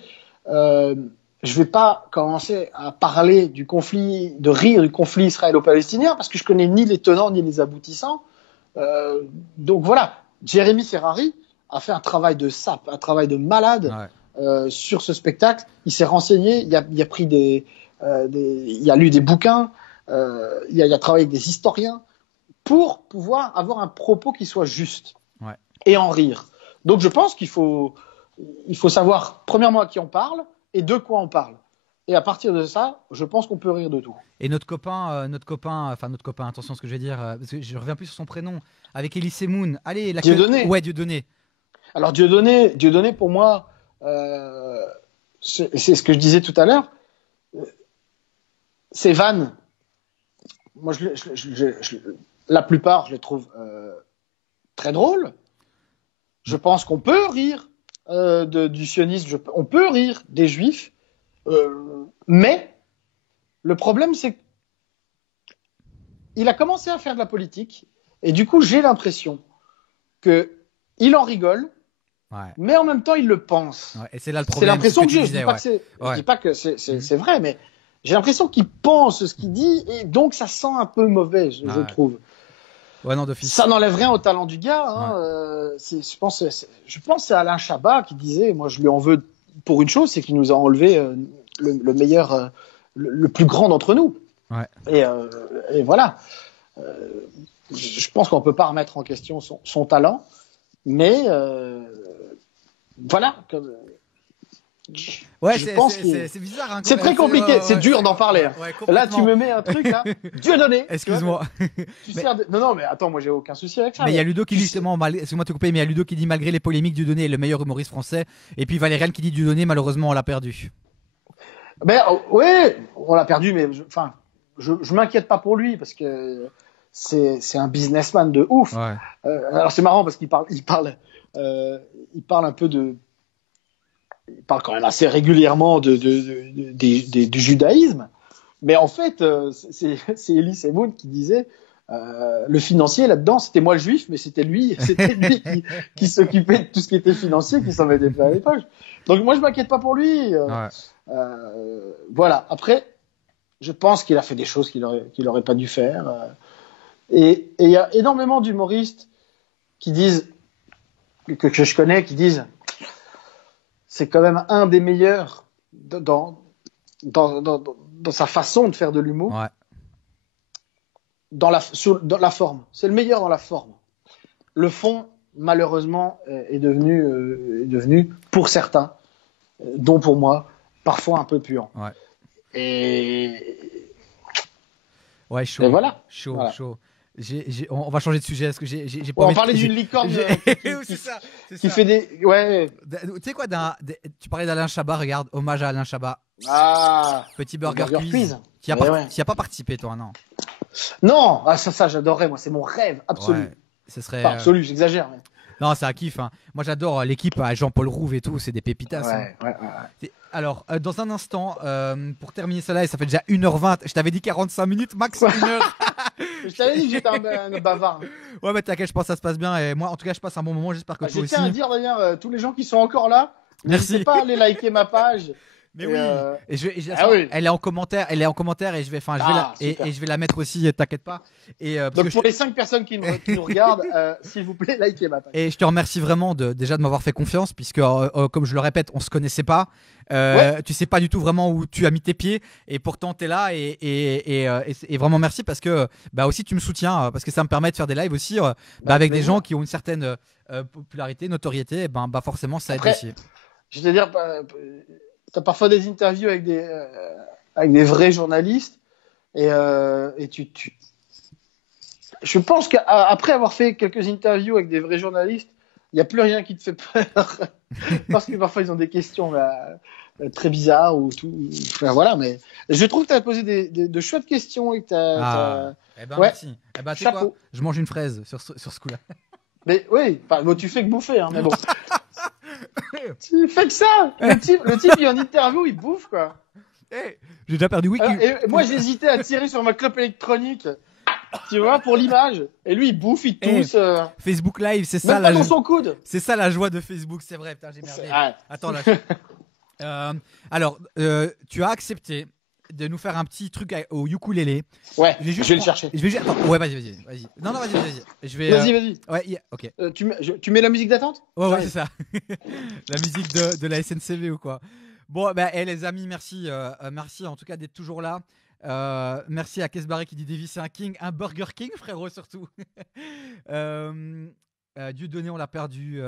Je vais pas commencer à parler de rire du conflit israélo-palestinien parce que je connais ni les tenants ni les aboutissants. Donc voilà, Jérémy Ferrari a fait un travail de sape, un travail de malade sur ce spectacle. Il s'est renseigné, il a pris il a lu des bouquins, il a travaillé avec des historiens pour pouvoir avoir un propos qui soit juste et en rire. Donc je pense qu'il faut savoir premièrement à qui on parle et de quoi on parle. Et à partir de ça, je pense qu'on peut rire de tout. Et notre copain, attention à ce que je vais dire, parce que je reviens plus sur son prénom, avec Elie Semoun. Allez, Dieudonné. Ouais, Dieudonné. Alors Dieudonné pour moi, c'est ce que je disais tout à l'heure. Ces vannes, moi la plupart, je les trouve très drôles. Je pense qu'on peut rire du sionisme, on peut rire des juifs, mais le problème, c'est qu'il a commencé à faire de la politique, et du coup, j'ai l'impression qu'il en rigole, mais en même temps, il le pense. Et c'est là le problème. C'est l'impression que j'ai. Disais, je dis pas que c'est vrai, mais j'ai l'impression qu'il pense ce qu'il dit, et donc ça sent un peu mauvais, je trouve. Ouais, non, d'office. Ça n'enlève rien au talent du gars. Hein. Je pense que c'est Alain Chabat qui disait, moi je lui en veux pour une chose, c'est qu'il nous a enlevé le meilleur, le plus grand d'entre nous. Ouais. Et voilà. Je pense qu'on peut pas remettre en question son talent, mais voilà. C'est bizarre. Hein, c'est très compliqué, c'est dur d'en parler. Là, tu me mets un truc, là. Dieudonné. Excuse-moi. Non, mais attends, moi j'ai aucun souci avec ça. Mais il y a Ludo qui dit justement, excuse-moi de te couper, mais il y a Ludo qui dit malgré les polémiques, Dieudonné est le meilleur humoriste français. Et puis Valériane qui dit Dieudonné, malheureusement, on l'a perdu. Ben ouais, on l'a perdu, mais je m'inquiète pas pour lui parce que c'est un businessman de ouf. Ouais. Alors c'est marrant parce qu'il parle un peu il parle quand même assez régulièrement du judaïsme, mais en fait, c'est Elie Semoun qui disait le financier là-dedans, c'était moi le juif, mais c'était lui qui s'occupait de tout ce qui était financier, qui s'en mettait plein les poches. Donc moi, je m'inquiète pas pour lui. Voilà. Après, je pense qu'il a fait des choses qu'il aurait pas dû faire. Et il y a énormément d'humoristes qui disent que je connais, qui disent c'est quand même un des meilleurs dans sa façon de faire de l'humour. Ouais. Dans la forme. C'est le meilleur dans la forme. Le fond, malheureusement, est devenu, pour certains, dont pour moi, parfois un peu puant. Ouais. Et chaud. Et voilà. Chaud. On va changer de sujet parce que j'ai pas on envie parlait d'une licorne qui fait des. Ouais. Tu sais quoi, tu parlais d'Alain Chabat, regarde, hommage à Alain Chabat. Petit burger quiz. Tu n'y as pas participé, toi, non? Non, ça j'adorerais, moi, c'est mon rêve absolu. Ouais, ce serait. Pas absolu, j'exagère. Mais... Non, c'est un kiff. Hein. Moi, j'adore l'équipe à Jean-Paul Rouve et tout, c'est des pépitas. Ouais. Alors, dans un instant, pour terminer cela, et ça fait déjà 1h20, je t'avais dit 45 minutes, max 1h. Je t'avais dit que j'étais un bavard. Ouais, mais t'inquiète, je pense que ça se passe bien. Et moi, en tout cas, je passe un bon moment. J'espère que toi aussi. Je tiens à dire d'ailleurs, tous les gens qui sont encore là, n'hésitez pas à aller liker ma page. Mais oui. Elle est en commentaire et je vais la mettre aussi. T'inquiète pas. Donc pour les 5 personnes qui nous regardent, s'il vous plaît, likez ma page. Et je te remercie vraiment déjà de m'avoir fait confiance, puisque comme je le répète, on se connaissait pas. Tu sais pas du tout vraiment où tu as mis tes pieds, et pourtant t'es là et vraiment merci parce que aussi tu me soutiens, parce que ça me permet de faire des lives aussi avec des gens qui ont une certaine popularité, notoriété. Et forcément ça aide aussi. Je vais te dire. T'as parfois des interviews avec des vrais journalistes et je pense qu'après avoir fait quelques interviews avec des vrais journalistes, il n'y a plus rien qui te fait peur parce que parfois ils ont des questions très bizarres ou tout. Enfin, voilà, mais je trouve que tu as posé de chouettes questions et que merci. Tu sais quoi, je mange une fraise sur ce coup-là. Mais oui, tu fais que bouffer, hein, mais bon. Tu fais que ça. Le type il est en interview, il bouffe quoi. J'ai déjà perdu Wiki. Et moi j'hésitais à tirer sur ma clope électronique, tu vois, pour l'image. Et lui il bouffe, il tousse. Facebook Live, c'est ça dans son coude. C'est ça la joie de Facebook, c'est vrai. Putain, j'ai merdé. Attends là. Alors, tu as accepté de nous faire un petit truc au ukulélé. Ouais. Je vais le chercher. Attends, ouais, vas-y. Non, vas-y. Vas-y. Ouais, ok. Tu mets la musique d'attente? Ouais, c'est ça. La musique de la SNCV ou quoi. Bon, les amis, merci en tout cas d'être toujours là. Merci à Kesbaré qui dit Davy c'est un king, un Burger King frérot surtout. Dieudonné on l'a perdu.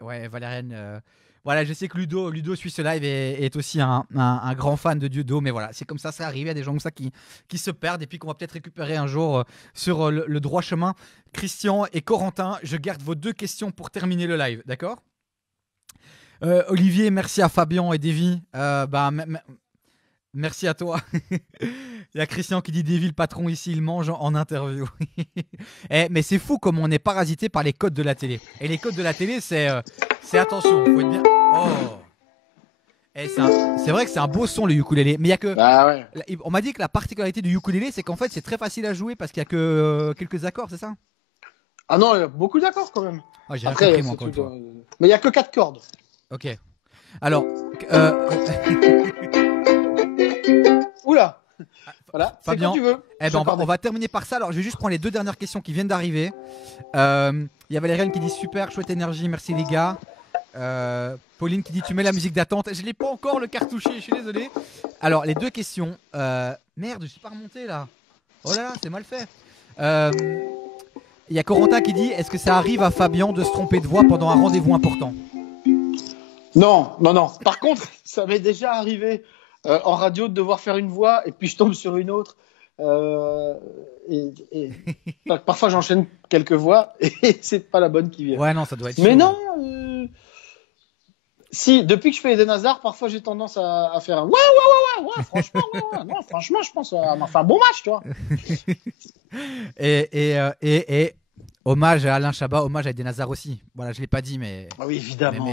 Ouais, Valériane. Voilà, je sais que Ludo suit ce live et est aussi un grand fan de Dieudonné, mais voilà, c'est comme ça arrive. Il y a des gens comme ça qui se perdent et puis qu'on va peut-être récupérer un jour sur le droit chemin. Christian et Corentin, je garde vos 2 questions pour terminer le live, d'accord? Olivier, merci à Fabien et Davy. Merci à toi. Il y a Christian qui dit Davy, le patron ici, il mange en interview. Mais c'est fou comme on est parasité par les codes de la télé. Et les codes de la télé, c'est C'est attention, faut être bien. Oh. Eh, c'est vrai que c'est un beau son le ukulélé, mais il y a que. Bah ouais. On m'a dit que la particularité du ukulélé, c'est qu'en fait, c'est très facile à jouer parce qu'il y a que quelques accords, c'est ça? Ah non, il y a beaucoup d'accords quand même. Ah, j'ai rien Après, compris, c'est moi, encore une tout, fois. mais il y a que 4 cordes. Ok. Alors, Oula. Voilà, c'est Fabien, quand tu veux. eh ben, on va terminer par ça. Alors, je vais juste prendre les deux dernières questions qui viennent d'arriver. Il y a Valériane qui dit super, chouette énergie, merci les gars. Pauline qui dit tu mets la musique d'attente. Je l'ai pas encore le cartouché, je suis désolé. Alors, les deux questions. Merde, je suis pas remonté là. Oh là là, c'est mal fait. Il y a Corentin qui dit est-ce que ça arrive à Fabien de se tromper de voix pendant un rendez-vous important? Non. Par contre, ça m'est déjà arrivé en radio de devoir faire une voix et puis je tombe sur une autre. Parfois, j'enchaîne quelques voix et c'est pas la bonne qui vient. Ouais, non, ça doit être Mais chaud. non. Si, depuis que je fais Eden Hazard, parfois j'ai tendance à faire un ouais, franchement, non, franchement, je pense on a fait un bon match, tu vois. Et hommage à Alain Chabat, hommage à Eden Hazard aussi. Voilà, je l'ai pas dit, mais. Ah oui, évidemment. Mais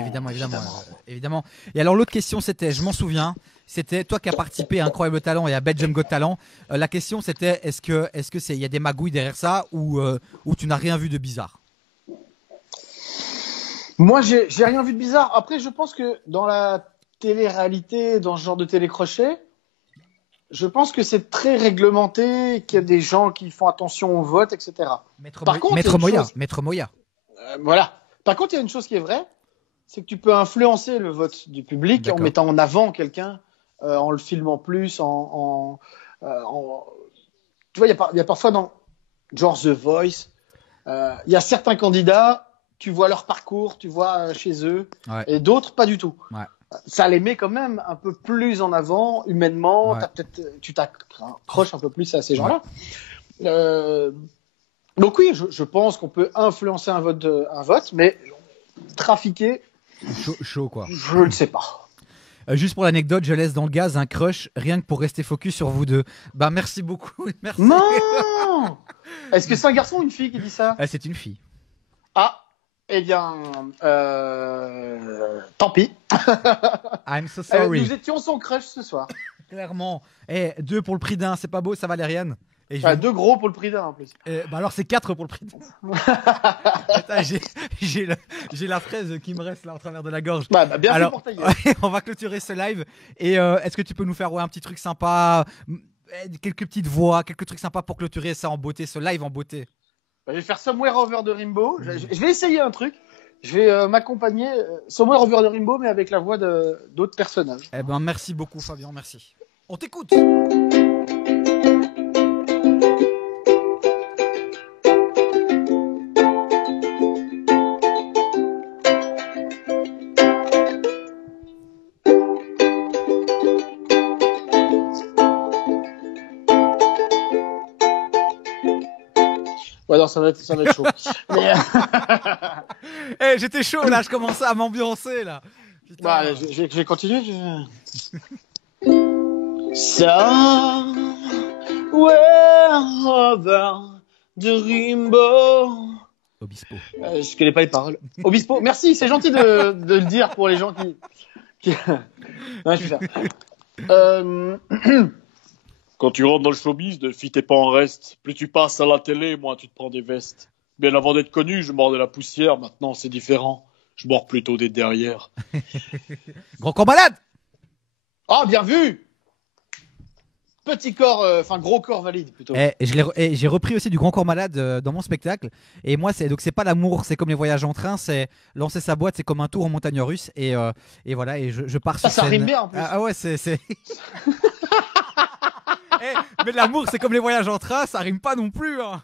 évidemment. Et alors l'autre question c'était, je m'en souviens, c'était toi qui as participé à Incroyable Talent et à Belgium Got Talent. La question c'était est-ce que il y a des magouilles derrière ça ou tu n'as rien vu de bizarre? Moi, j'ai rien vu de bizarre. Après, je pense que dans la télé-réalité, dans ce genre de télécrochet, je pense que c'est très réglementé, qu'il y a des gens qui font attention au vote, etc. Maître Voilà. Moya. Par contre, il y a une chose qui est vraie, c'est que tu peux influencer le vote du public en D'accord. mettant en avant quelqu'un, en le filmant plus, tu vois, il y a parfois dans genre The Voice, il y a certains candidats, tu vois leur parcours, tu vois chez eux, Ouais. et d'autres pas du tout. Ouais. Ça les met quand même un peu plus en avant humainement. Ouais. Tu t'accroches un peu plus à ces gens-là. Donc oui, je pense qu'on peut influencer un vote, mais trafiquer, Chaud quoi. je ne sais pas. Juste pour l'anecdote, je laisse dans le gaz un crush rien que pour rester focus sur vous deux. Bah merci beaucoup. Merci. Non. Est-ce que c'est un garçon ou une fille qui dit ça? C'est une fille. Ah, eh bien, tant pis. I'm so sorry. Nous étions son crush ce soir. Clairement. 2 pour le prix d'un, c'est pas beau ça Valériane? Et je... 2 gros pour le prix d'un en plus. Bah alors c'est 4 pour le prix d'un. Attends, j'ai la fraise qui me reste là en travers de la gorge. Bah, bien alors, fait pour ta gueule. on va clôturer ce live. Et est-ce que tu peux nous faire un petit truc sympa, quelques petites voix, quelques trucs sympas pour clôturer ça en beauté, ce live en beauté? Je vais faire Somewhere Over the Rainbow. Je vais essayer un truc. Je vais m'accompagner Somewhere Over the Rainbow, mais avec la voix d'autres personnages. Eh ben, merci beaucoup, Fabien. Merci. On t'écoute. Ouais, non, ça va être chaud. Mais, j'étais chaud là, je commençais à m'ambiancer là. Putain. Bah, je vais continuer. Somewhere over the rainbow. Obispo. Je connais pas les paroles. Obispo, merci, c'est gentil de le dire pour les gens qui... Non, je vais faire. Quand tu rentres dans le showbiz, ne fiez pas en reste. Plus tu passes à la télé, moins tu te prends des vestes. Bien avant d'être connu, je mordais la poussière. Maintenant, c'est différent. Je mords plutôt des derrière. Grand corps malade. Oh, bien vu. Petit corps, gros corps valide plutôt. J'ai repris aussi du Grand Corps Malade dans mon spectacle. Et moi, c'est pas l'amour, c'est comme les voyages en train, c'est lancer sa boîte, c'est comme un tour en montagne russe. Et voilà, et je pars sur scène. Ça rime bien en plus. Ah ouais, c'est. Mais l'amour, c'est comme les voyages en train, ça rime pas non plus. Hein.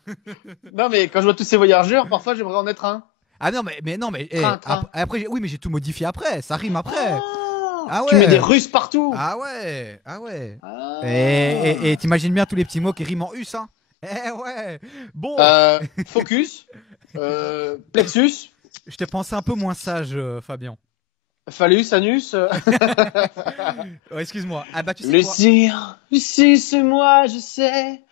Non, mais quand je vois tous ces voyageurs, parfois j'aimerais en être un. Ah non, mais. Train. Après, oui, mais j'ai tout modifié après, ça rime après. Ah ouais. Tu mets des Russes partout. Ah ouais. Ah. Et t'imagines bien tous les petits mots qui riment en us, hein. Ouais. Bon. Focus. Plexus. Je t'ai pensé un peu moins sage, Fabien. Phallus, anus. Excuse-moi. Ah bah tu sais quoi. Lucie, c'est moi, je sais.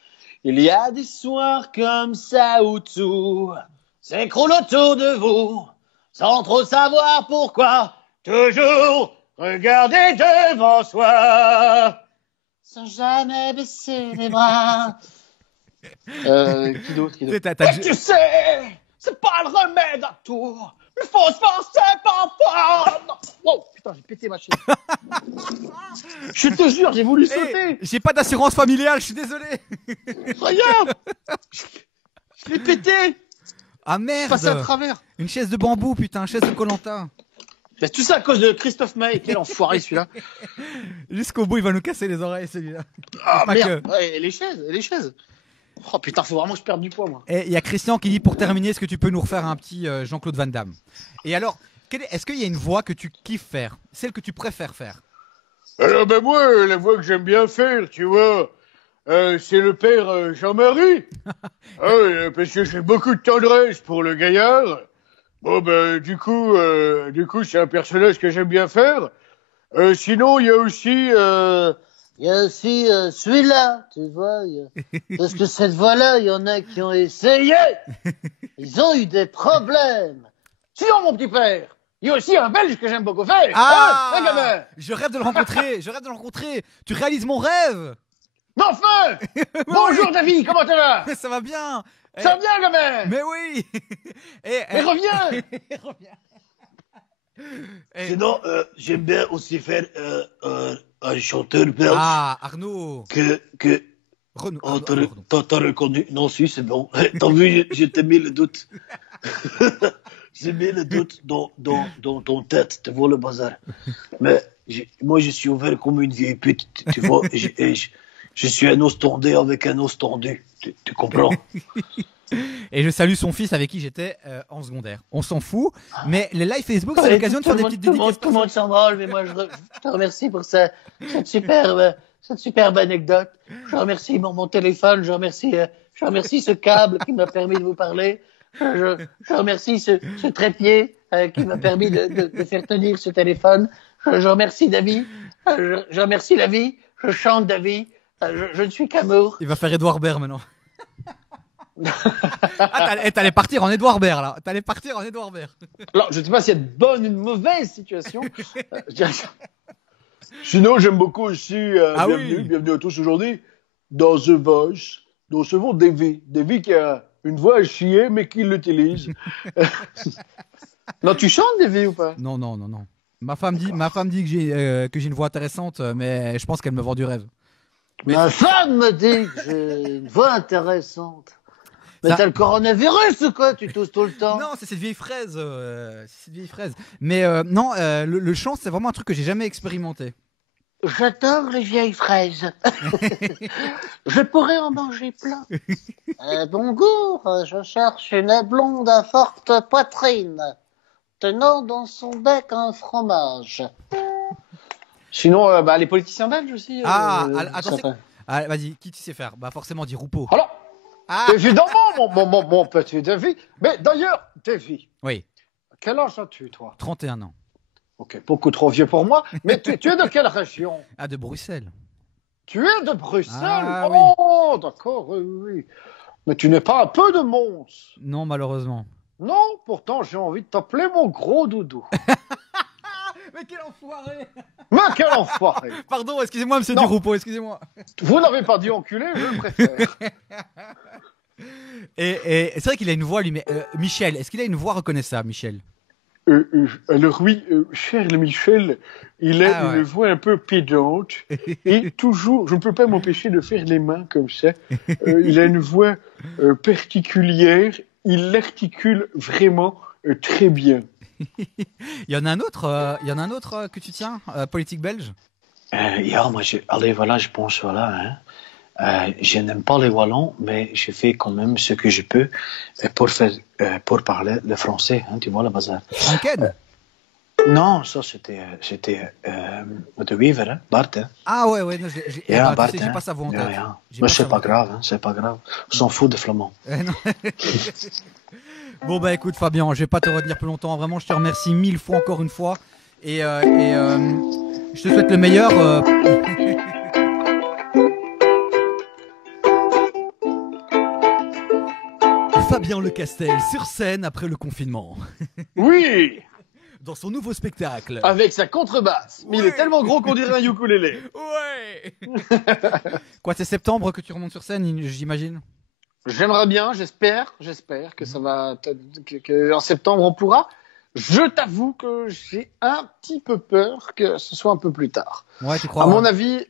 Il y a des soirs comme ça où tout s'écroule autour de vous. sans trop savoir pourquoi, toujours regarder devant soi, sans jamais baisser les bras. Qui d'autre? Tu sais, t'as- Tu sais, c'est pas le remède à tout. Il faut se forcer parfois. Non. Wow, putain, j'ai pété ma chaise. Je te jure, j'ai voulu Eh, sauter. j'ai pas d'assurance familiale, je suis désolé. Regarde, je l'ai pété. Ah Je passais à merde. travers. Une chaise de bambou, putain, chaise de Koh-Lanta. Mais tout ça à cause de Christophe Maé. Quel enfoiré celui-là. Jusqu'au bout, il va nous casser les oreilles, celui-là. Ah Pas merde. que. Ouais, et les chaises. Oh putain, faut vraiment que je perde du poids, moi. Et il y a Christian qui dit pour terminer, est-ce que tu peux nous refaire un petit Jean-Claude Van Damme? Et alors, est-ce qu'il y a une voix que tu kiffes faire? Celle que tu préfères faire? Alors ben moi, la voix que j'aime bien faire, tu vois, c'est le père Jean-Marie. Parce que j'ai beaucoup de tendresse pour le gaillard. Bon ben du coup c'est un personnage que j'aime bien faire. Sinon il y a aussi celui-là, tu vois. Parce que cette voix-là, il y en a qui ont essayé. Ils ont eu des problèmes. Sinon mon petit père, il y a aussi un Belge que j'aime beaucoup faire. Hein, gamin. Je rêve de le rencontrer, je rêve de le rencontrer. Tu réalises mon rêve. Mais enfin, bonjour David, comment tu vas? Ça va bien. Ça va bien, gamin? Mais oui. Mais reviens. Sinon, j'aime bien aussi faire un chanteur belge Ah, Arnaud. que Renaud. oh, Arnaud. t'as reconnu. Non, si, c'est bon. T'as vu, je t'ai mis le doute. J'ai mis le doute dans ton tête, tu vois le bazar. Mais moi, je suis ouvert comme une vieille pute, tu vois. Je suis un os tondé avec un os tendu. Tu comprends? Et je salue son fils avec qui j'étais en secondaire. On s'en fout, mais les live Facebook, c'est l'occasion de faire des petites dédicaces. Tout le monde s'en branle, mais moi, je te remercie pour cette superbe anecdote. Je remercie mon téléphone, je remercie ce câble qui m'a permis de vous parler. Je remercie ce trépied qui m'a permis de faire tenir ce téléphone. Je remercie David. Je remercie la vie. Je chante David. Je ne suis qu'amour. Il va faire Edouard Baird maintenant. T'allais partir en Edouard Baird là. T'allais partir en Edouard Baird. Alors, je ne sais pas s'il y a de bonne ou de mauvaise situation. Sinon, j'aime beaucoup aussi, bienvenue à tous aujourd'hui, dans The Voice, nous recevons Davy. Davy qui a une voix à chier, mais qui l'utilise. Non, tu chantes, Davy, ou pas? Non. Ma femme dit que j'ai une voix intéressante, mais je pense qu'elle me vend du rêve. Ma femme me dit que j'ai une voix intéressante. Mais t'as le coronavirus ou quoi? Tu tousses tout le temps? Non, c'est cette vieille fraise. Mais non, le chant, c'est vraiment un truc que j'ai jamais expérimenté. J'adore les vieilles fraises. Je pourrais en manger plein. Bonjour, je cherche une blonde à forte poitrine, tenant dans son bec un fromage. Sinon, les politiciens belges aussi. Attends, vas-y, qui tu sais faire? Bah forcément, dis Roupeau. Alors, évidemment, mon petit Davy. Mais d'ailleurs, Davy, Oui, quel âge as-tu, toi? 31 ans. Ok, beaucoup trop vieux pour moi. Mais tu es de quelle région? Ah, de Bruxelles. Tu es de Bruxelles? Ah, oh, d'accord, oui. Mais tu n'es pas un peu de Mons? Non, malheureusement. Non, pourtant j'ai envie de t'appeler mon gros doudou. Mais quel enfoiré! Mais quel enfoiré! Pardon, excusez-moi, monsieur Non. Duroupeau, excusez-moi. Vous n'avez pas dit enculé, je le préfère. Et c'est vrai qu'il a une voix, lui, mais Michel, est-ce qu'il a une voix reconnaissable, Michel? Alors oui, Charles Michel, il a une voix un peu pédante et toujours, je ne peux pas m'empêcher de faire les mains comme ça. Il a une voix particulière, il l'articule vraiment très bien. Il y en a un autre, que tu tiens, politique belge? Moi, je pense, je n'aime pas les Wallons, mais je fais quand même ce que je peux pour parler le français, hein, tu vois le bazar. Franken? Non, ça c'était de Weaver, hein, Bart. Hein. Ah ouais, non, Bart, j'ai pas sa voix en tête. Mais c'est pas grave, hein, c'est pas grave. On s'en fout de flamand. Non. Bon bah écoute Fabien, je vais pas te retenir plus longtemps. Vraiment, je te remercie 1000 fois encore une fois. Et je te souhaite le meilleur. Fabien Lecastel sur scène après le confinement. Oui, Dans son nouveau spectacle. avec sa contrebasse. Mais il est tellement gros qu'on dirait un ukulélé. Ouais. Quoi, c'est septembre que tu remontes sur scène, j'imagine? J'aimerais bien, j'espère que ça va, que en septembre on pourra. Je t'avoue que j'ai un petit peu peur que ce soit un peu plus tard. Ouais, tu crois? À mon avis,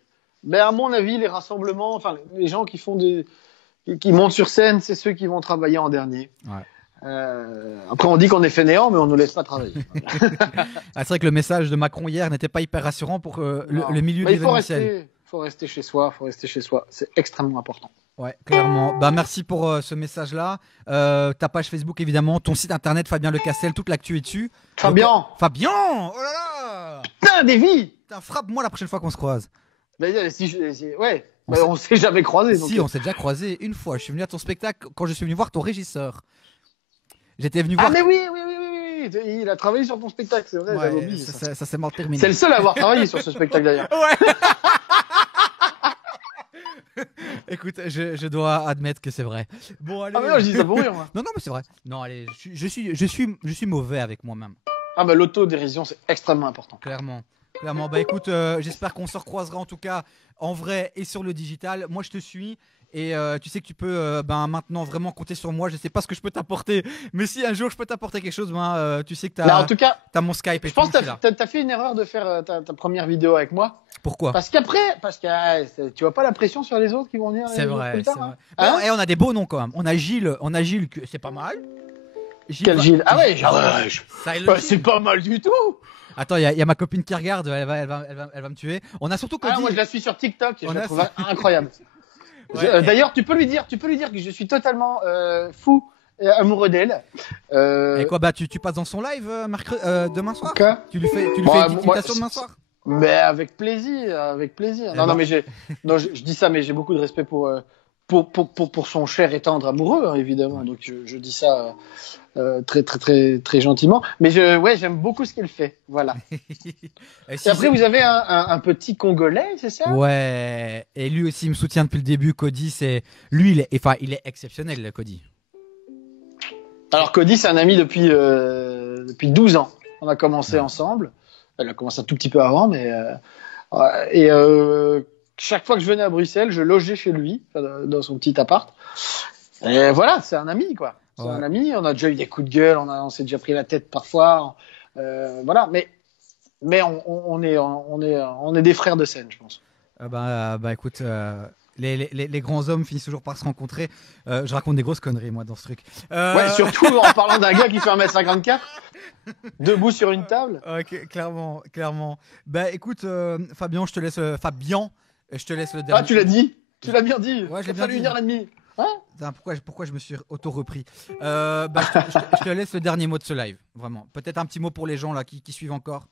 les rassemblements, enfin, les gens qui qui montent sur scène, c'est ceux qui vont travailler en dernier. Ouais. Après, on dit qu'on est fainéants, mais on nous laisse pas travailler. Ah, c'est vrai que le message de Macron hier n'était pas hyper rassurant pour le milieu de Mais il l'événementiel. faut rester chez soi, C'est extrêmement important. Ouais, clairement. Bah, merci pour ce message-là. Ta page Facebook, évidemment. Ton site internet, Fabien Lecastel, toute l'actu est dessus. Fabien, Fabien! Oh là là! putain, des vies! Putain, frappe-moi la prochaine fois qu'on se croise. Ouais, on s'est jamais croisés. Si, on s'est déjà croisé une fois. Je suis venu à ton spectacle quand je suis venu voir ton régisseur. J'étais venu voir. Ah, mais oui. Il a travaillé sur ton spectacle, c'est vrai, j'avais Ouais, oublié ça. ça s'est mal terminé. C'est le seul à avoir travaillé sur ce spectacle d'ailleurs. Ouais. Écoute, je dois admettre que c'est vrai. Bon, allez. Ah, mais non, je dis ça pour rire, moi. Non, mais c'est vrai. Non, allez, je suis mauvais avec moi-même. Ah, bah, l'autodérision, c'est extrêmement important. Clairement. Bah écoute, j'espère qu'on se recroisera en tout cas en vrai et sur le digital. Moi, je te suis. Et tu sais que tu peux maintenant vraiment compter sur moi. Je sais pas ce que je peux t'apporter, mais si un jour je peux t'apporter quelque chose, tu sais que Là, en tout cas, t'as mon Skype et je pense tout. que t'as fait une erreur de faire ta première vidéo avec moi. Pourquoi? Parce que tu vois pas la pression sur les autres qui vont venir. C'est les autres vrai, plus c'est tard, vrai. hein. Hein Et on a des beaux noms quand même. On a Gilles, c'est pas mal. Quel Gilles? Ah ouais, Silent Gilles. c'est pas mal du tout. Attends, il y a ma copine qui regarde, elle va me tuer. On a surtout Cody. Moi, je la suis sur TikTok et On je a la trouve incroyable. Ouais. D'ailleurs, tu peux lui dire que je suis totalement fou et amoureux d'elle. Et quoi, tu passes dans son live demain soir? Quoi Tu lui fais une Moi, petite invitation demain soir? Mais avec plaisir. Non, mais je dis ça, mais j'ai beaucoup de respect pour son cher et tendre amoureux, hein, évidemment. Donc je dis ça très très très très gentiment. Mais j'aime beaucoup ce qu'elle fait. Voilà. Et après, vous avez un petit Congolais, c'est ça? Ouais. Et lui aussi il me soutient depuis le début. Cody, il est exceptionnel, Cody. Alors Cody, c'est un ami depuis 12 ans. On a commencé ensemble. Elle a commencé un tout petit peu avant, mais chaque fois que je venais à Bruxelles, je logeais chez lui, dans son petit appart. Et voilà, c'est un ami, quoi. C'est un ami. On a déjà eu des coups de gueule, on s'est déjà pris la tête parfois. Voilà, mais on est des frères de scène, je pense. Écoute, les grands hommes finissent toujours par se rencontrer. Je raconte des grosses conneries, moi, dans ce truc. Ouais, surtout en parlant d'un gars qui fait 1m54, debout sur une table. Ok, clairement. Bah, écoute, Fabien, je te laisse le dernier. Ah, tu l'as dit? Tu l'as bien dit. Ouais, je l'ai Ça bien fait dit. 1h30. Hein? Putain, pourquoi je me suis auto-repris? Je te laisse le dernier mot de ce live, vraiment. Peut-être un petit mot pour les gens là qui suivent encore.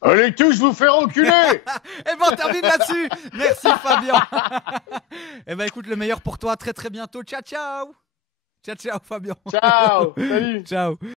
Allez tous vous faire enculer. Eh ben, on termine là-dessus. Merci, Fabien. Eh ben, écoute, le meilleur pour toi. Très, très bientôt. Ciao, ciao. Ciao, ciao, Fabien. Ciao. Salut. Ciao.